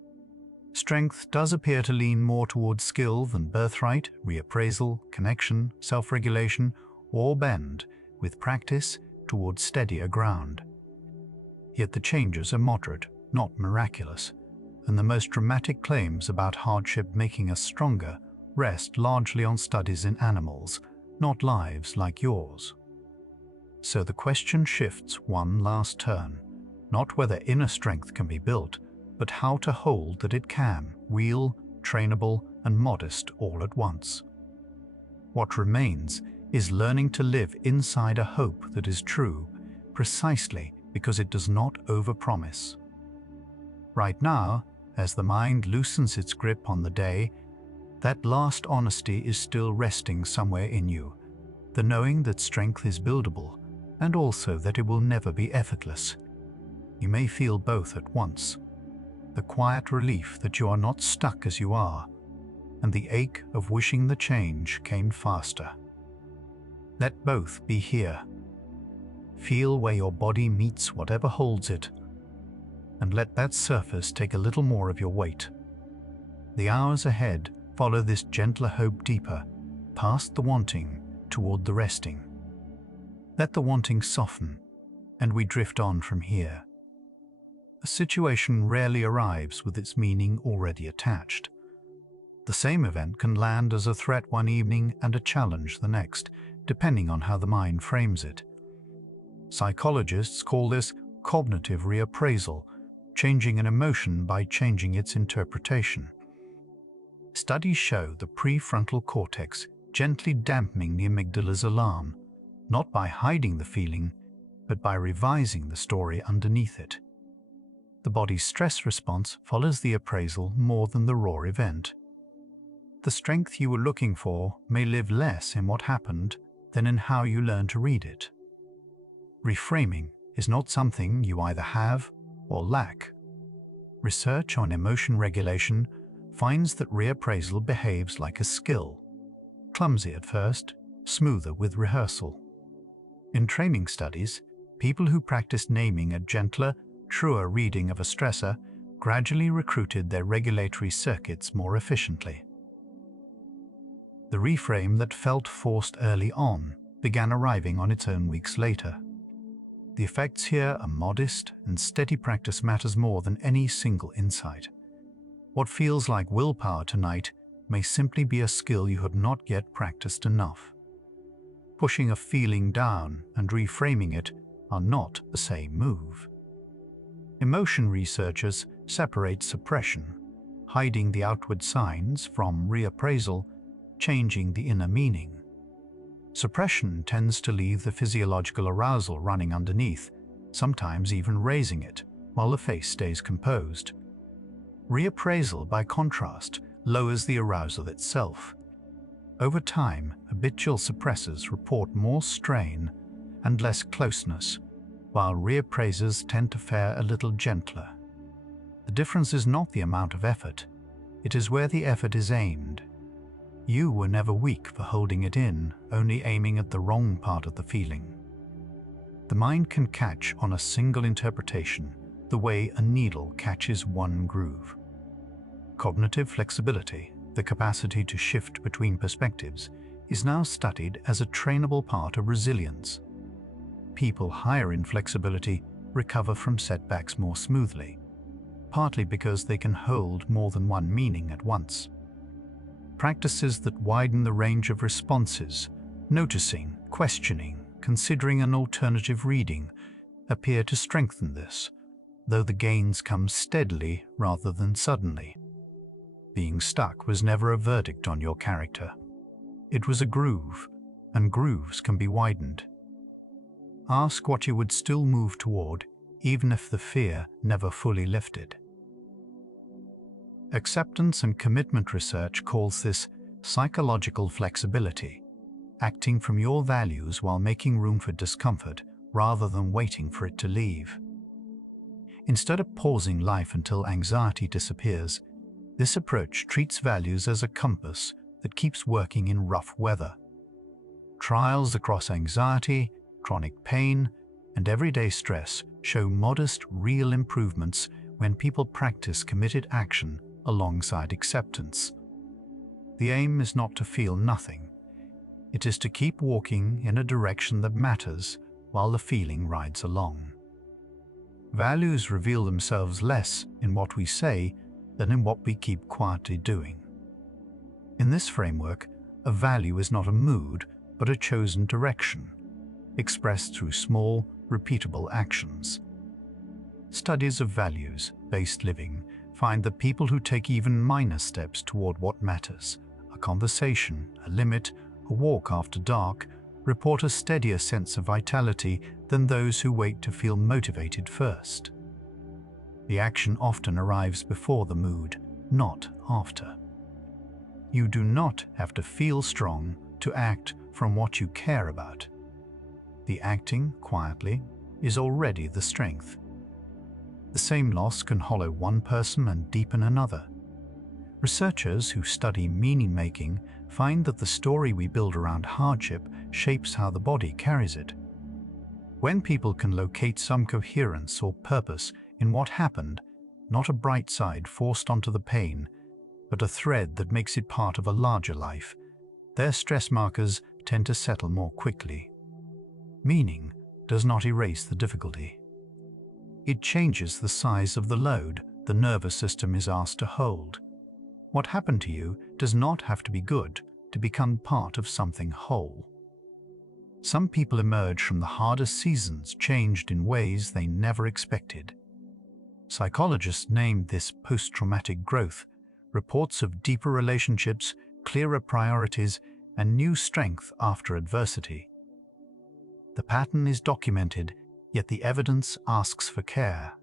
Strength does appear to lean more towards skill than birthright, reappraisal, connection, self-regulation, or bend, with practice, towards steadier ground. Yet the changes are moderate, not miraculous, and the most dramatic claims about hardship making us stronger rest largely on studies in animals, not lives like yours. So the question shifts one last turn, not whether inner strength can be built, but how to hold that it can, real, trainable, and modest all at once. What remains is learning to live inside a hope that is true, precisely because it does not overpromise. Right now, as the mind loosens its grip on the day, that last honesty is still resting somewhere in you, the knowing that strength is buildable, and also that it will never be effortless. You may feel both at once. The quiet relief that you are not stuck as you are, and the ache of wishing the change came faster. Let both be here. Feel where your body meets whatever holds it, and let that surface take a little more of your weight. The hours ahead follow this gentler hope deeper, past the wanting toward the resting. Let the wanting soften, and we drift on from here. A situation rarely arrives with its meaning already attached. The same event can land as a threat one evening and a challenge the next, depending on how the mind frames it. Psychologists call this cognitive reappraisal, changing an emotion by changing its interpretation. Studies show the prefrontal cortex gently dampening the amygdala's alarm, not by hiding the feeling, but by revising the story underneath it. The body's stress response follows the appraisal more than the raw event. The strength you were looking for may live less in what happened than in how you learn to read it. Reframing is not something you either have or lack. Research on emotion regulation finds that reappraisal behaves like a skill. Clumsy at first, smoother with rehearsal. In training studies, people who practiced naming a gentler, truer reading of a stressor gradually recruited their regulatory circuits more efficiently. The reframe that felt forced early on began arriving on its own weeks later. The effects here are modest, and steady practice matters more than any single insight. What feels like willpower tonight may simply be a skill you had not yet practiced enough. Pushing a feeling down and reframing it are not the same move. Emotion researchers separate suppression, hiding the outward signs, from reappraisal, changing the inner meaning. Suppression tends to leave the physiological arousal running underneath, sometimes even raising it, while the face stays composed. Reappraisal, by contrast, lowers the arousal itself. Over time, habitual suppressors report more strain and less closeness, while reappraisers tend to fare a little gentler. The difference is not the amount of effort, it is where the effort is aimed. You were never weak for holding it in, only aiming at the wrong part of the feeling. The mind can catch on a single interpretation the way a needle catches one groove. Cognitive flexibility, the capacity to shift between perspectives, is now studied as a trainable part of resilience. People higher in flexibility recover from setbacks more smoothly, partly because they can hold more than one meaning at once. Practices that widen the range of responses, noticing, questioning, considering an alternative reading, appear to strengthen this, though the gains come steadily rather than suddenly. Being stuck was never a verdict on your character. It was a groove, and grooves can be widened. Ask what you would still move toward, even if the fear never fully lifted. Acceptance and commitment research calls this psychological flexibility, acting from your values while making room for discomfort rather than waiting for it to leave. Instead of pausing life until anxiety disappears, this approach treats values as a compass that keeps working in rough weather. Trials across anxiety, chronic pain, and everyday stress show modest, real improvements when people practice committed action alongside acceptance. The aim is not to feel nothing. It is to keep walking in a direction that matters while the feeling rides along. Values reveal themselves less in what we say than in what we keep quietly doing. In this framework, a value is not a mood, but a chosen direction, expressed through small, repeatable actions. Studies of values-based living find that people who take even minor steps toward what matters, a conversation, a limit, a walk after dark, report a steadier sense of vitality than those who wait to feel motivated first. The action often arrives before the mood, not after. You do not have to feel strong to act from what you care about. The acting quietly is already the strength. The same loss can hollow one person and deepen another. Researchers who study meaning-making find that the story we build around hardship shapes how the body carries it. When people can locate some coherence or purpose in what happened, not a bright side forced onto the pain, but a thread that makes it part of a larger life, their stress markers tend to settle more quickly. Meaning does not erase the difficulty. It changes the size of the load the nervous system is asked to hold. What happened to you does not have to be good to become part of something whole. Some people emerge from the hardest seasons changed in ways they never expected. Psychologists named this post-traumatic growth, reports of deeper relationships, clearer priorities, and new strength after adversity. The pattern is documented, yet the evidence asks for care.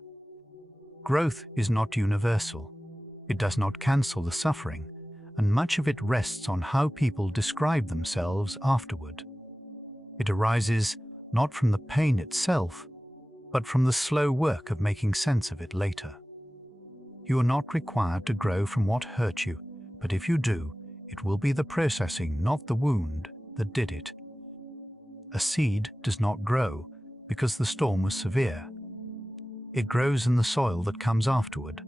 Growth is not universal. It does not cancel the suffering, and much of it rests on how people describe themselves afterward. It arises not from the pain itself, but from the slow work of making sense of it later. You are not required to grow from what hurt you, but if you do, it will be the processing, not the wound, that did it. A seed does not grow because the storm was severe. It grows in the soil that comes afterward.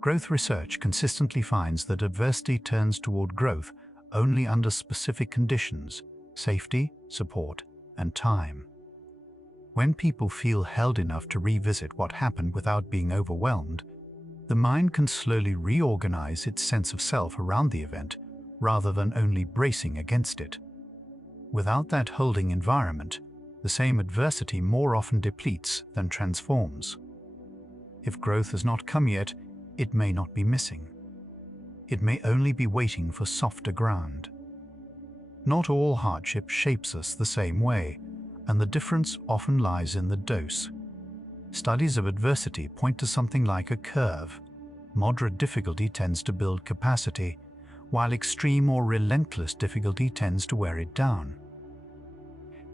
Growth research consistently finds that adversity turns toward growth only under specific conditions: safety, support, and time. When people feel held enough to revisit what happened without being overwhelmed, the mind can slowly reorganize its sense of self around the event rather than only bracing against it. Without that holding environment, the same adversity more often depletes than transforms. If growth has not come yet, it may not be missing. It may only be waiting for softer ground. Not all hardship shapes us the same way, and the difference often lies in the dose. Studies of adversity point to something like a curve. Moderate difficulty tends to build capacity, while extreme or relentless difficulty tends to wear it down.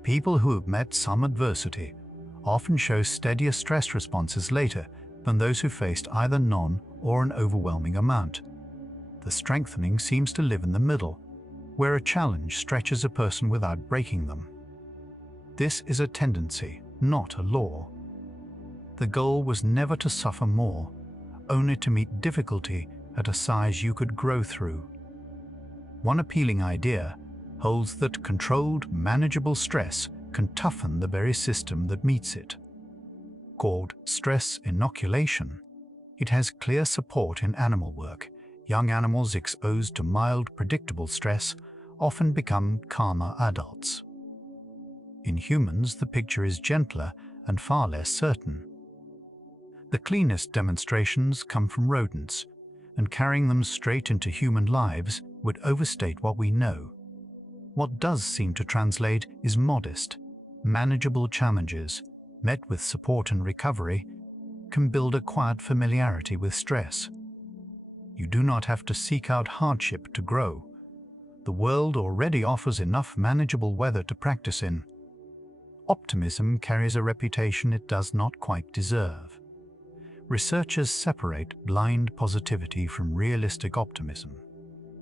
People who have met some adversity often show steadier stress responses later than those who faced either none or an overwhelming amount. The strengthening seems to live in the middle, where a challenge stretches a person without breaking them. This is a tendency, not a law. The goal was never to suffer more, only to meet difficulty at a size you could grow through. One appealing idea holds that controlled, manageable stress can toughen the very system that meets it. Called stress inoculation, it has clear support in animal work. Young animals exposed to mild, predictable stress often become calmer adults. In humans, the picture is gentler and far less certain. The cleanest demonstrations come from rodents, and carrying them straight into human lives would overstate what we know. What does seem to translate is modest, manageable challenges, met with support and recovery, can build a quiet familiarity with stress. You do not have to seek out hardship to grow. The world already offers enough manageable weather to practice in. Optimism carries a reputation it does not quite deserve. Researchers separate blind positivity from realistic optimism,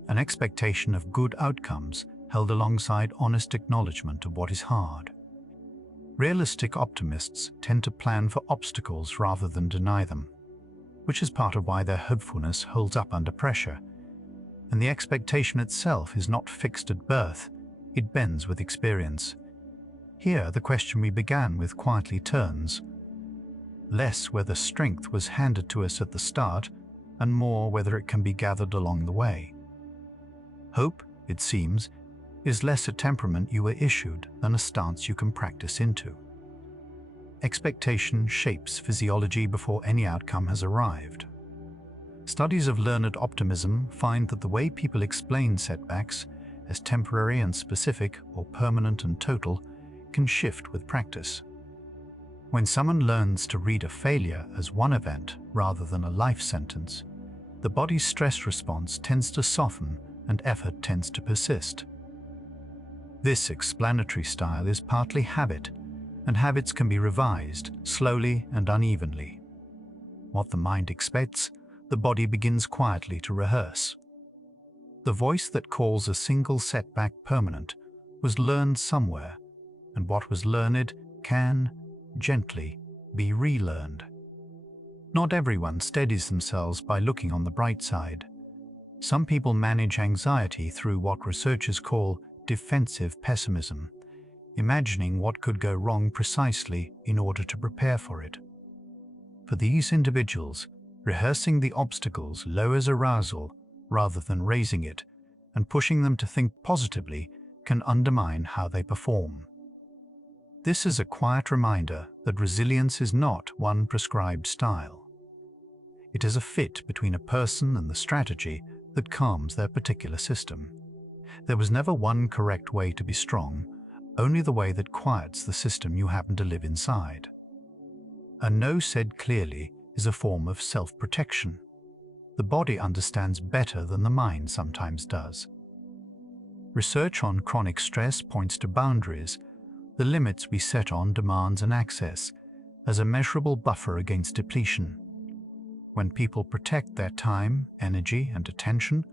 an expectation of good outcomes held alongside honest acknowledgement of what is hard. Realistic optimists tend to plan for obstacles rather than deny them, which is part of why their hopefulness holds up under pressure. And the expectation itself is not fixed at birth, it bends with experience. Here, the question we began with quietly turns. Less whether strength was handed to us at the start, and more whether it can be gathered along the way. Hope, it seems, is less a temperament you were issued than a stance you can practice into. Expectation shapes physiology before any outcome has arrived. Studies of learned optimism find that the way people explain setbacks as temporary and specific or permanent and total can shift with practice. When someone learns to read a failure as one event rather than a life sentence, the body's stress response tends to soften and effort tends to persist. This explanatory style is partly habit, and habits can be revised slowly and unevenly. What the mind expects, the body begins quietly to rehearse. The voice that calls a single setback permanent was learned somewhere, and what was learned can, gently, be relearned. Not everyone steadies themselves by looking on the bright side. Some people manage anxiety through what researchers call defensive pessimism, imagining what could go wrong precisely in order to prepare for it. For these individuals, rehearsing the obstacles lowers arousal rather than raising it, and pushing them to think positively can undermine how they perform. This is a quiet reminder that resilience is not one prescribed style. It is a fit between a person and the strategy that calms their particular system. There was never one correct way to be strong, only the way that quiets the system you happen to live inside. A no said clearly is a form of self-protection. The body understands better than the mind sometimes does. Research on chronic stress points to boundaries, the limits we set on demands and access, as a measurable buffer against depletion. When people protect their time, energy, and attention,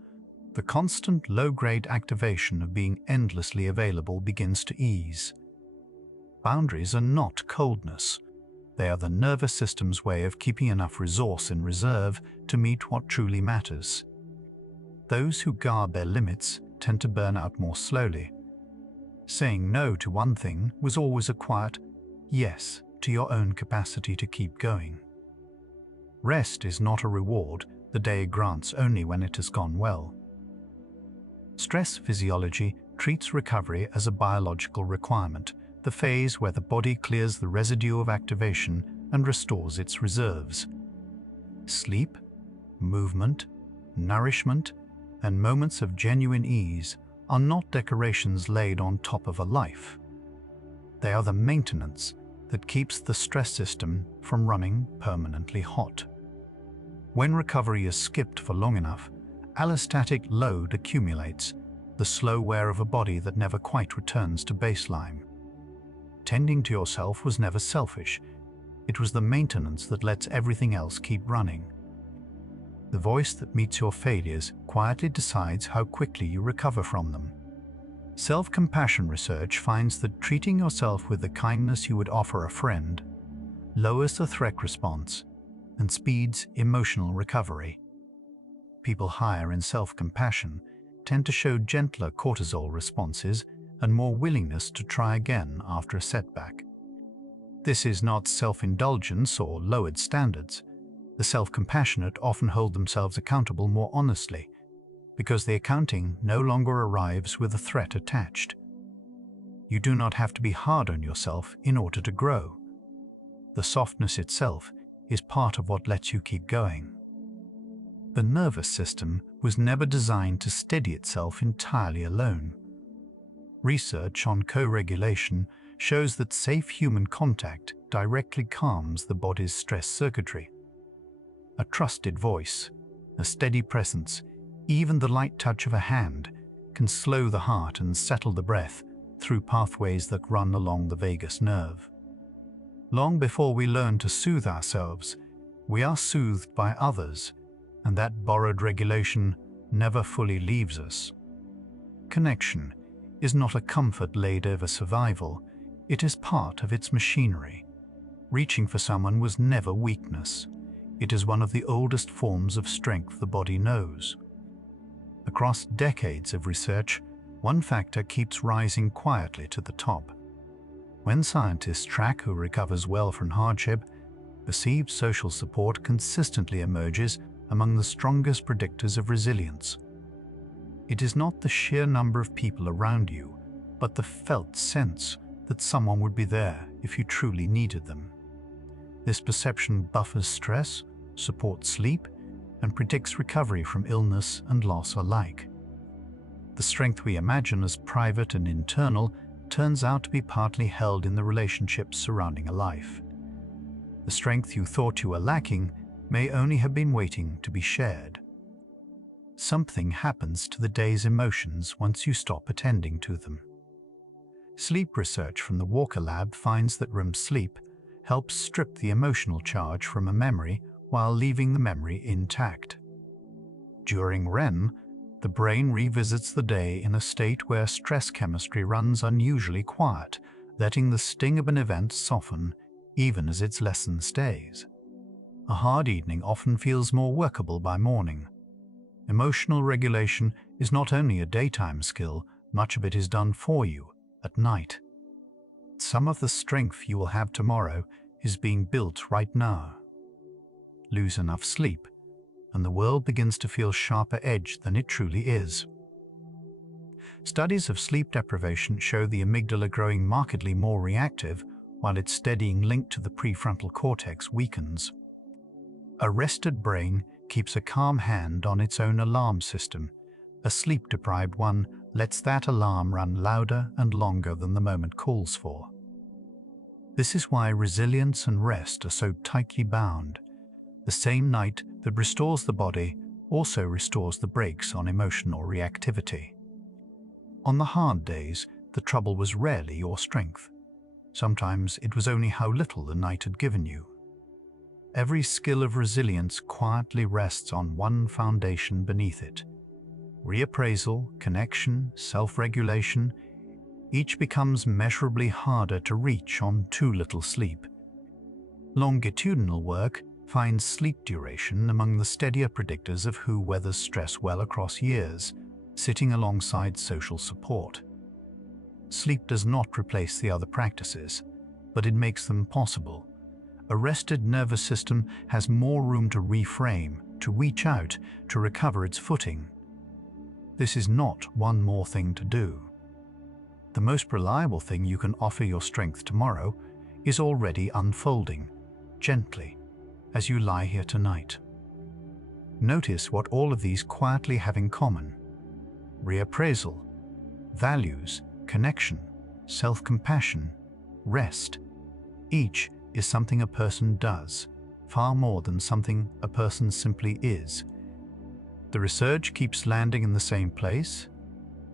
the constant low-grade activation of being endlessly available begins to ease. Boundaries are not coldness. They are the nervous system's way of keeping enough resource in reserve to meet what truly matters. Those who guard their limits tend to burn out more slowly. Saying no to one thing was always a quiet yes to your own capacity to keep going. Rest is not a reward the day grants only when it has gone well. Stress physiology treats recovery as a biological requirement, the phase where the body clears the residue of activation and restores its reserves. Sleep, movement, nourishment, and moments of genuine ease are not decorations laid on top of a life. They are the maintenance that keeps the stress system from running permanently hot. When recovery is skipped for long enough, allostatic load accumulates, the slow wear of a body that never quite returns to baseline. Tending to yourself was never selfish. It was the maintenance that lets everything else keep running. The voice that meets your failures quietly decides how quickly you recover from them. Self-compassion research finds that treating yourself with the kindness you would offer a friend lowers the threat response and speeds emotional recovery. People higher in self-compassion tend to show gentler cortisol responses and more willingness to try again after a setback. This is not self-indulgence or lowered standards. The self-compassionate often hold themselves accountable more honestly, because the accounting no longer arrives with a threat attached. You do not have to be hard on yourself in order to grow. The softness itself is part of what lets you keep going. The nervous system was never designed to steady itself entirely alone. Research on co-regulation shows that safe human contact directly calms the body's stress circuitry. A trusted voice, a steady presence, even the light touch of a hand can slow the heart and settle the breath through pathways that run along the vagus nerve. Long before we learn to soothe ourselves, we are soothed by others, and that borrowed regulation never fully leaves us. Connection is not a comfort laid over survival, it is part of its machinery. Reaching for someone was never weakness. It is one of the oldest forms of strength the body knows. Across decades of research, one factor keeps rising quietly to the top. When scientists track who recovers well from hardship, perceived social support consistently emerges among the strongest predictors of resilience. It is not the sheer number of people around you, but the felt sense that someone would be there if you truly needed them. This perception buffers stress, supports sleep, and predicts recovery from illness and loss alike. The strength we imagine as private and internal turns out to be partly held in the relationships surrounding a life. The strength you thought you were lacking may only have been waiting to be shared. Something happens to the day's emotions once you stop attending to them. Sleep research from the Walker Lab finds that REM sleep helps strip the emotional charge from a memory while leaving the memory intact. During REM, the brain revisits the day in a state where stress chemistry runs unusually quiet, letting the sting of an event soften even as its lesson stays. A hard evening often feels more workable by morning. Emotional regulation is not only a daytime skill, much of it is done for you at night. Some of the strength you will have tomorrow is being built right now. Lose enough sleep, and the world begins to feel sharper edged than it truly is. Studies of sleep deprivation show the amygdala growing markedly more reactive while its steadying link to the prefrontal cortex weakens. A rested brain keeps a calm hand on its own alarm system. A sleep-deprived one lets that alarm run louder and longer than the moment calls for. This is why resilience and rest are so tightly bound. The same night that restores the body also restores the brakes on emotional reactivity. On the hard days, the trouble was rarely your strength. Sometimes it was only how little the night had given you. Every skill of resilience quietly rests on one foundation beneath it. Reappraisal, connection, self-regulation, each becomes measurably harder to reach on too little sleep. Longitudinal work finds sleep duration among the steadier predictors of who weathers stress well across years, sitting alongside social support. Sleep does not replace the other practices, but it makes them possible. A rested nervous system has more room to reframe, to reach out, to recover its footing. This is not one more thing to do. The most reliable thing you can offer your strength tomorrow is already unfolding, gently, as you lie here tonight. Notice what all of these quietly have in common. Reappraisal, values, connection, self-compassion, rest. Each is something a person does, far more than something a person simply is. The research keeps landing in the same place.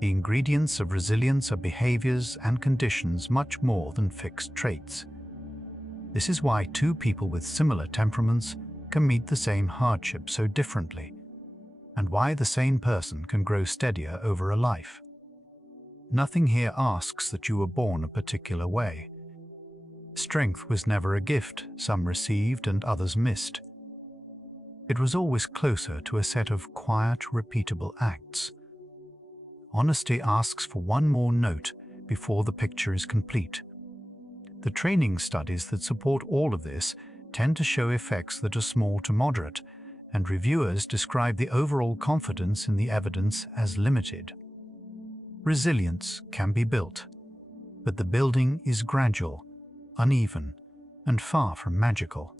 The ingredients of resilience are behaviors and conditions much more than fixed traits. This is why two people with similar temperaments can meet the same hardship so differently, and why the same person can grow steadier over a life. Nothing here asks that you were born a particular way. Strength was never a gift some received and others missed. It was always closer to a set of quiet, repeatable acts. Honesty asks for one more note before the picture is complete. The training studies that support all of this tend to show effects that are small to moderate, and reviewers describe the overall confidence in the evidence as limited. Resilience can be built, but the building is gradual, uneven, and far from magical.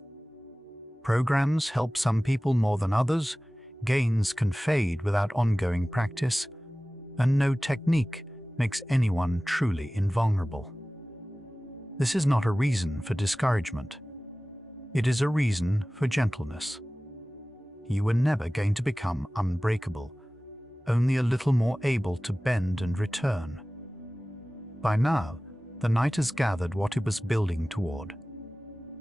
Programs help some people more than others, gains can fade without ongoing practice, and no technique makes anyone truly invulnerable. This is not a reason for discouragement. It is a reason for gentleness. You were never going to become unbreakable, only a little more able to bend and return. By now, the night has gathered what it was building toward.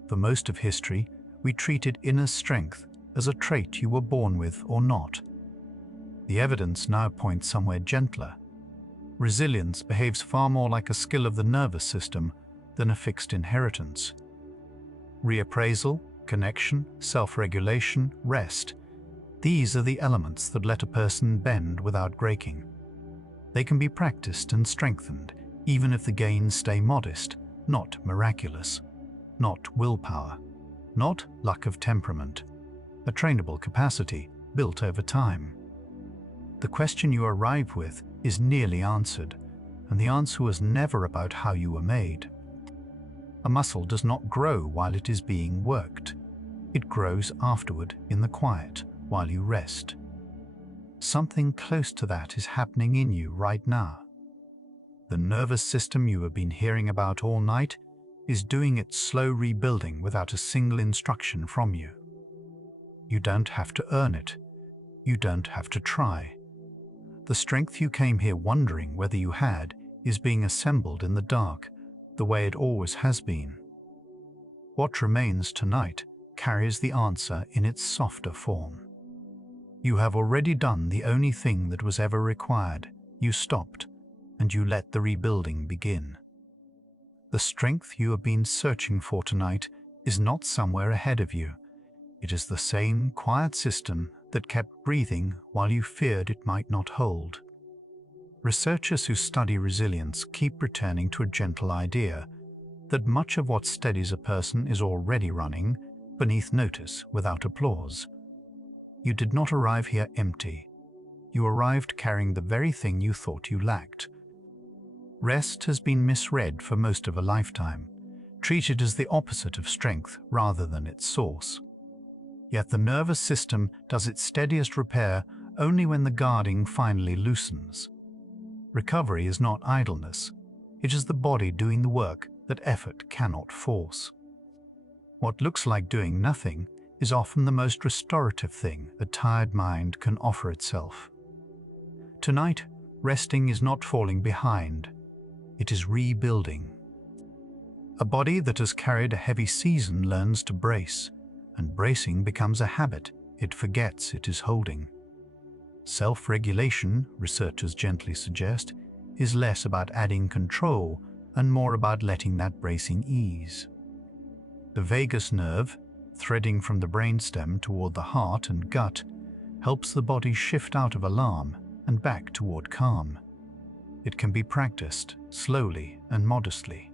For most of history, we treated inner strength as a trait you were born with or not. The evidence now points somewhere gentler. Resilience behaves far more like a skill of the nervous system than a fixed inheritance. Reappraisal, connection, self-regulation, rest. These are the elements that let a person bend without breaking. They can be practiced and strengthened, even if the gains stay modest, not miraculous, not willpower, not luck of temperament, a trainable capacity built over time. The question you arrive with is nearly answered, and the answer was never about how you were made. A muscle does not grow while it is being worked. It grows afterward in the quiet while you rest. Something close to that is happening in you right now. The nervous system you have been hearing about all night is doing its slow rebuilding without a single instruction from you. You don't have to earn it. You don't have to try. The strength you came here wondering whether you had is being assembled in the dark, the way it always has been. What remains tonight carries the answer in its softer form. You have already done the only thing that was ever required. You stopped, and you let the rebuilding begin. The strength you have been searching for tonight is not somewhere ahead of you. It is the same quiet system that kept breathing while you feared it might not hold. Researchers who study resilience keep returning to a gentle idea that much of what steadies a person is already running beneath notice without applause. You did not arrive here empty. You arrived carrying the very thing you thought you lacked. Rest has been misread for most of a lifetime, treated as the opposite of strength rather than its source. Yet the nervous system does its steadiest repair only when the guarding finally loosens. Recovery is not idleness. It is the body doing the work that effort cannot force. What looks like doing nothing is often the most restorative thing a tired mind can offer itself. Tonight, resting is not falling behind. It is rebuilding. A body that has carried a heavy season learns to brace, and bracing becomes a habit it forgets it is holding. Self-regulation, researchers gently suggest, is less about adding control and more about letting that bracing ease. The vagus nerve, threading from the brainstem toward the heart and gut, helps the body shift out of alarm and back toward calm. It can be practiced slowly and modestly.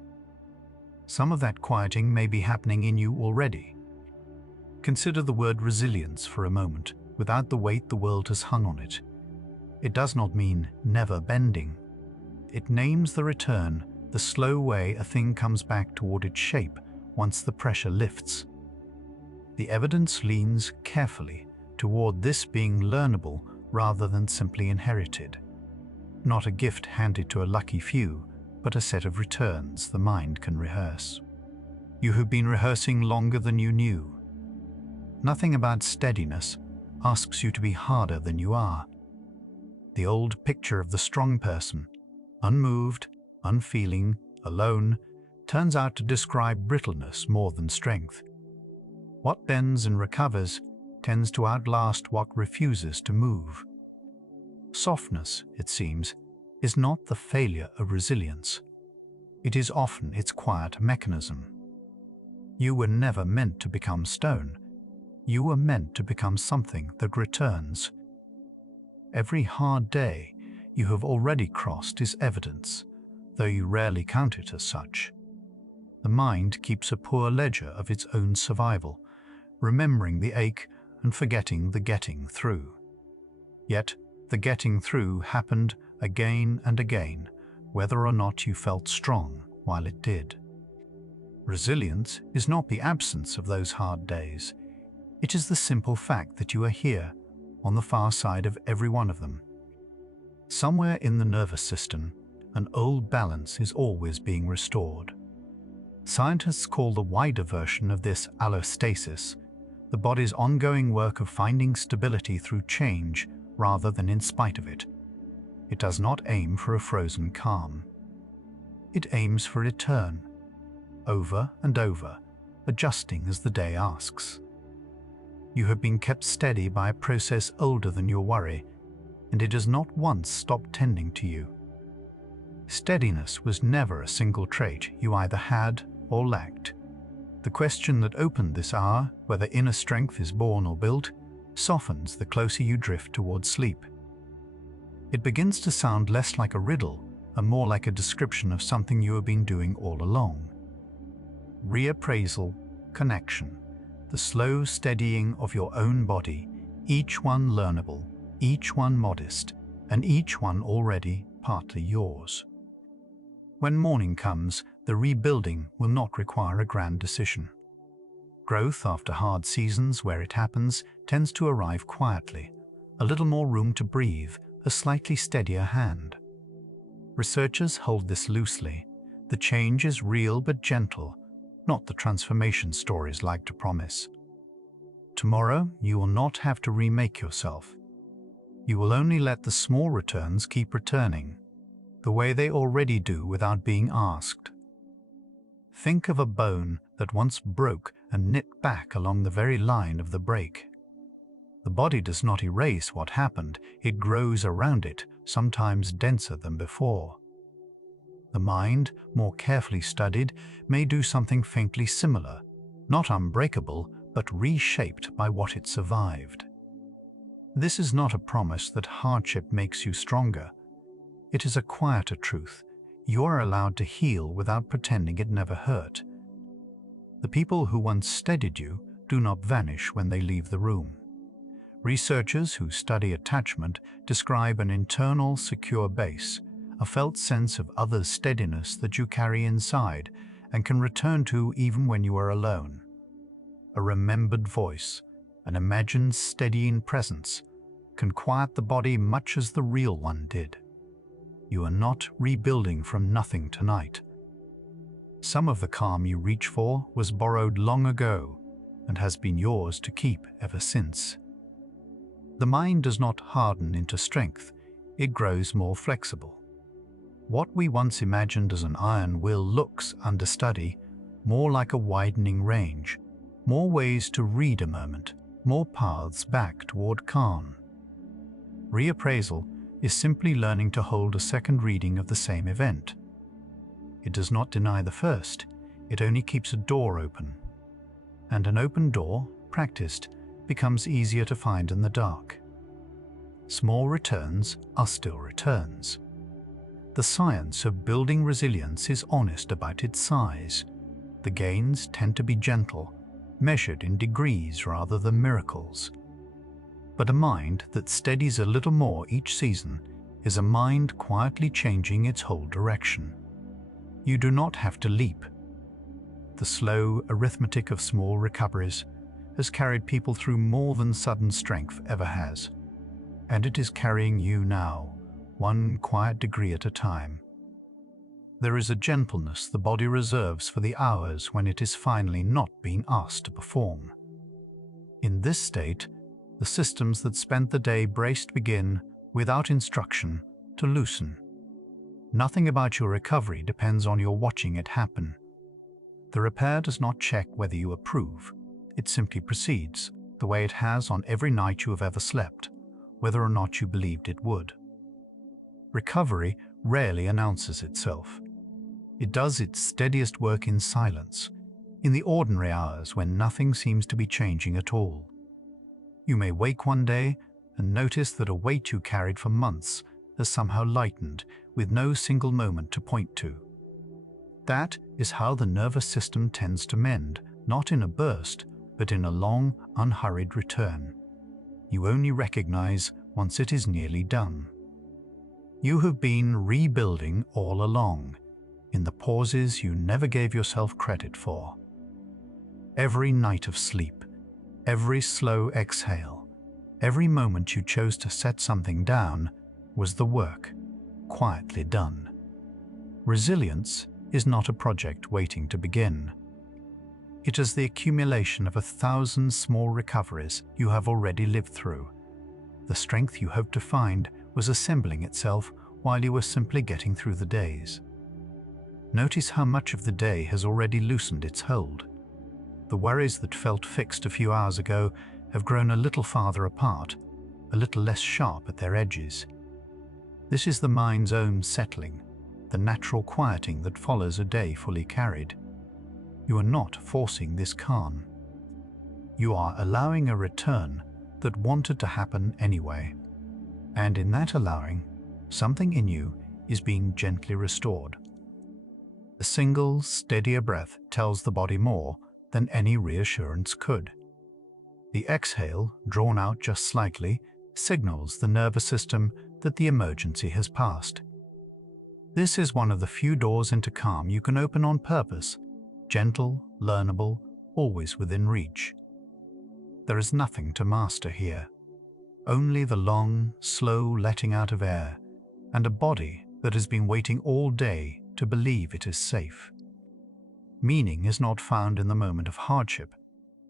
Some of that quieting may be happening in you already. Consider the word resilience for a moment, without the weight the world has hung on it. It does not mean never bending. It names the return, the slow way a thing comes back toward its shape once the pressure lifts. The evidence leans carefully toward this being learnable rather than simply inherited. Not a gift handed to a lucky few, but a set of returns the mind can rehearse. You have been rehearsing longer than you knew. Nothing about steadiness asks you to be harder than you are. The old picture of the strong person, unmoved, unfeeling, alone, turns out to describe brittleness more than strength. What bends and recovers tends to outlast what refuses to move. Softness, it seems, is not the failure of resilience. It is often its quiet mechanism. You were never meant to become stone. You were meant to become something that returns. Every hard day you have already crossed is evidence, though you rarely count it as such. The mind keeps a poor ledger of its own survival, remembering the ache and forgetting the getting through. Yet, the getting through happened again and again, whether or not you felt strong while it did. Resilience is not the absence of those hard days. It is the simple fact that you are here, on the far side of every one of them. Somewhere in the nervous system, an old balance is always being restored. Scientists call the wider version of this allostasis, the body's ongoing work of finding stability through change rather than in spite of it. It does not aim for a frozen calm. It aims for return, over and over, adjusting as the day asks. You have been kept steady by a process older than your worry, and it has not once stopped tending to you. Steadiness was never a single trait you either had or lacked. The question that opened this hour, whether inner strength is born or built, softens the closer you drift towards sleep. It begins to sound less like a riddle and more like a description of something you have been doing all along. Reappraisal, connection, the slow steadying of your own body, each one learnable, each one modest, and each one already partly yours. When morning comes, the rebuilding will not require a grand decision. Growth after hard seasons where it happens tends to arrive quietly, a little more room to breathe, a slightly steadier hand. Researchers hold this loosely. The change is real but gentle, not the transformation stories like to promise. Tomorrow, you will not have to remake yourself. You will only let the small returns keep returning, the way they already do without being asked. Think of a bone that once broke and knit back along the very line of the break. The body does not erase what happened, it grows around it, sometimes denser than before. The mind, more carefully studied, may do something faintly similar, not unbreakable, but reshaped by what it survived. This is not a promise that hardship makes you stronger. It is a quieter truth. You are allowed to heal without pretending it never hurt. The people who once steadied you do not vanish when they leave the room. Researchers who study attachment describe an internal, secure base, a felt sense of others' steadiness that you carry inside and can return to even when you are alone. A remembered voice, an imagined steadying presence, can quiet the body much as the real one did. You are not rebuilding from nothing tonight. Some of the calm you reach for was borrowed long ago and has been yours to keep ever since. The mind does not harden into strength, it grows more flexible. What we once imagined as an iron will looks, under study, more like a widening range, more ways to read a moment, more paths back toward calm. Reappraisal is simply learning to hold a second reading of the same event. It does not deny the first, it only keeps a door open. And an open door, practiced, becomes easier to find in the dark. Small returns are still returns. The science of building resilience is honest about its size. The gains tend to be gentle, measured in degrees rather than miracles. But a mind that steadies a little more each season is a mind quietly changing its whole direction. You do not have to leap. The slow arithmetic of small recoveries has carried people through more than sudden strength ever has. And it is carrying you now, one quiet degree at a time. There is a gentleness the body reserves for the hours when it is finally not being asked to perform. In this state, the systems that spent the day braced begin, without instruction, to loosen. Nothing about your recovery depends on your watching it happen. The repair does not check whether you approve. It simply proceeds, the way it has on every night you have ever slept, whether or not you believed it would. Recovery rarely announces itself. It does its steadiest work in silence, in the ordinary hours when nothing seems to be changing at all. You may wake one day and notice that a weight you carried for months has somehow lightened with no single moment to point to. That is how the nervous system tends to mend, not in a burst, but in a long, unhurried return. You only recognize once it is nearly done. You have been rebuilding all along, in the pauses you never gave yourself credit for. Every night of sleep, every slow exhale, every moment you chose to set something down was the work, quietly done. Resilience is not a project waiting to begin. It is the accumulation of 1,000 small recoveries you have already lived through. The strength you hoped to find was assembling itself while you were simply getting through the days. Notice how much of the day has already loosened its hold. The worries that felt fixed a few hours ago have grown a little farther apart, a little less sharp at their edges. This is the mind's own settling, the natural quieting that follows a day fully carried. You are not forcing this calm. You are allowing a return that wanted to happen anyway. And in that allowing, something in you is being gently restored. A single, steadier breath tells the body more than any reassurance could. The exhale, drawn out just slightly, signals the nervous system that the emergency has passed. This is one of the few doors into calm you can open on purpose, gentle, learnable, always within reach. There is nothing to master here, only the long, slow letting out of air, and a body that has been waiting all day to believe it is safe. Meaning is not found in the moment of hardship,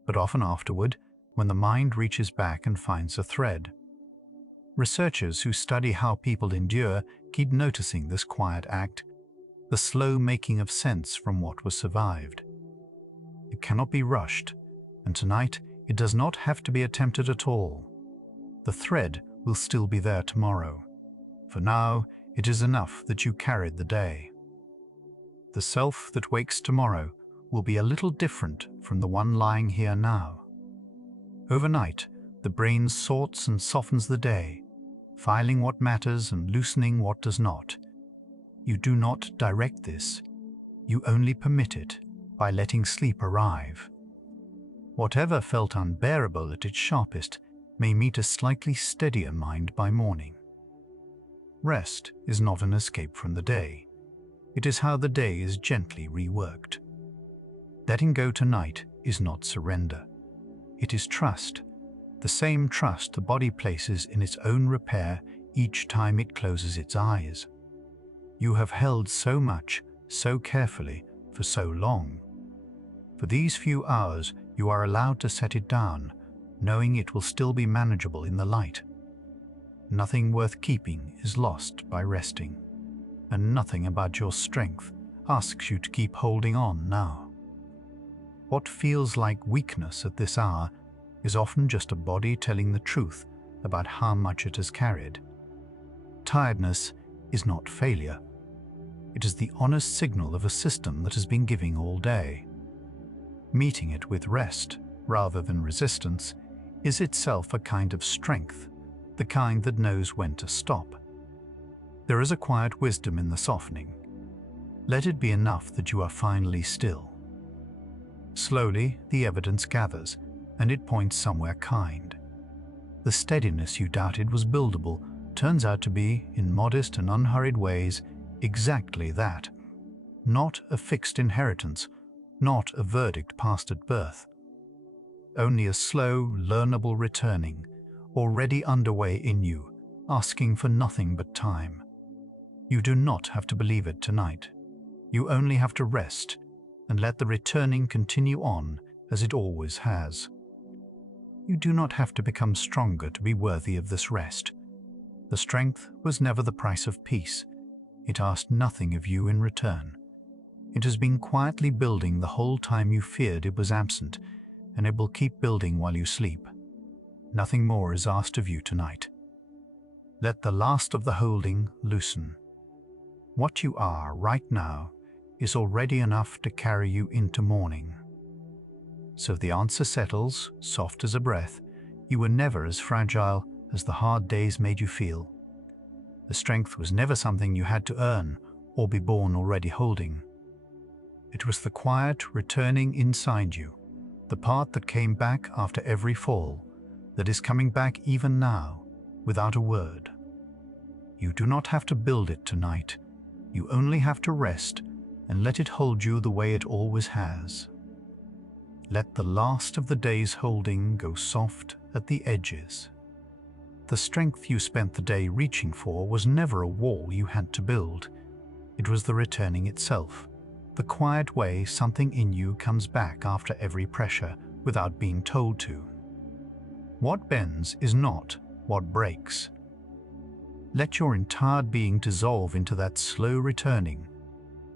but often afterward, when the mind reaches back and finds a thread. Researchers who study how people endure keep noticing this quiet act, the slow making of sense from what was survived. It cannot be rushed, and tonight it does not have to be attempted at all. The thread will still be there tomorrow. For now, it is enough that you carried the day. The self that wakes tomorrow will be a little different from the one lying here now. Overnight, The brain sorts and softens the day, filing what matters and loosening what does not. You do not direct this. You only permit it by letting sleep arrive. Whatever felt unbearable at its sharpest may meet a slightly steadier mind by morning. Rest is not an escape from the day. It is how the day is gently reworked. Letting go tonight is not surrender. It is trust, the same trust the body places in its own repair each time it closes its eyes. You have held so much, so carefully, for so long. For these few hours, you are allowed to set it down, knowing it will still be manageable in the light. Nothing worth keeping is lost by resting, and nothing about your strength asks you to keep holding on now. What feels like weakness at this hour is often just a body telling the truth about how much it has carried. Tiredness is not failure. It is the honest signal of a system that has been giving all day. Meeting it with rest, rather than resistance, is itself a kind of strength, the kind that knows when to stop. There is a quiet wisdom in the softening. Let it be enough that you are finally still. Slowly, the evidence gathers, and it points somewhere kind. The steadiness you doubted was buildable turns out to be, in modest and unhurried ways, exactly that. Not a fixed inheritance, not a verdict passed at birth. Only a slow, learnable returning, already underway in you, asking for nothing but time. You do not have to believe it tonight. You only have to rest and let the returning continue on as it always has. You do not have to become stronger to be worthy of this rest. The strength was never the price of peace. It asked nothing of you in return. It has been quietly building the whole time you feared it was absent, and it will keep building while you sleep. Nothing more is asked of you tonight. Let the last of the holding loosen. What you are right now is already enough to carry you into morning. So the answer settles, soft as a breath. You were never as fragile as the hard days made you feel. The strength was never something you had to earn or be born already holding. It was the quiet returning inside you, the part that came back after every fall, that is coming back even now, without a word. You do not have to build it tonight. You only have to rest and let it hold you the way it always has. Let the last of the day's holding go soft at the edges. The strength you spent the day reaching for was never a wall you had to build. It was the returning itself, the quiet way something in you comes back after every pressure without being told to. What bends is not what breaks. Let your entire being dissolve into that slow returning,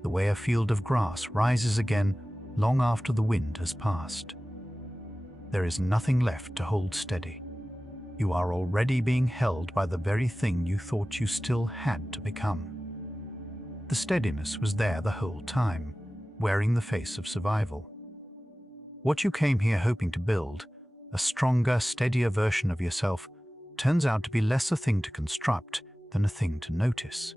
the way a field of grass rises again long after the wind has passed. There is nothing left to hold steady. You are already being held by the very thing you thought you still had to become. The steadiness was there the whole time, wearing the face of survival. What you came here hoping to build, a stronger, steadier version of yourself, turns out to be less a thing to construct than a thing to notice.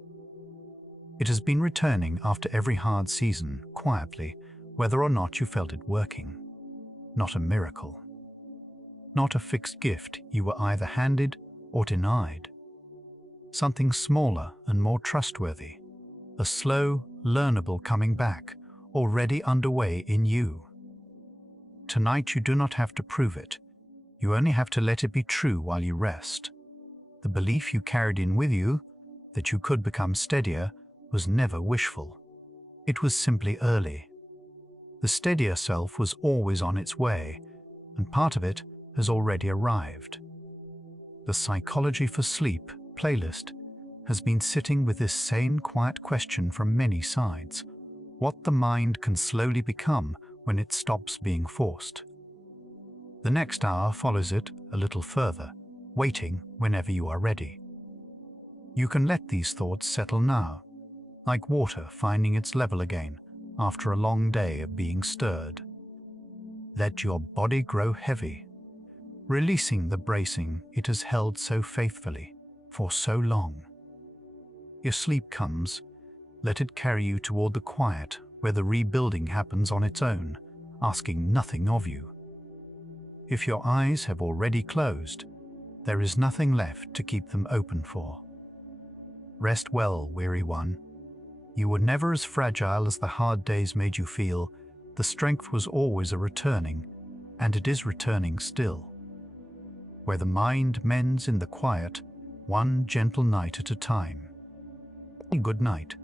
It has been returning after every hard season, quietly, whether or not you felt it working. Not a miracle. Not a fixed gift you were either handed or denied. Something smaller and more trustworthy. A slow, learnable coming back, already underway in you. Tonight you do not have to prove it. You only have to let it be true while you rest. The belief you carried in with you, that you could become steadier, was never wishful. It was simply early. The steadier self was always on its way, and part of it has already arrived. The Psychology for Sleep playlist has been sitting with this same quiet question from many sides: what the mind can slowly become when it stops being forced. The next hour follows it a little further, waiting whenever you are ready. You can let these thoughts settle now, like water finding its level again after a long day of being stirred. Let your body grow heavy. releasing the bracing it has held so faithfully for so long. Your sleep comes, let it carry you toward the quiet where the rebuilding happens on its own, asking nothing of you. If your eyes have already closed, there is nothing left to keep them open for. Rest well, weary one. You were never as fragile as the hard days made you feel. The strength was always a returning, and it is returning still. Where the mind mends in the quiet, one gentle night at a time. Good night.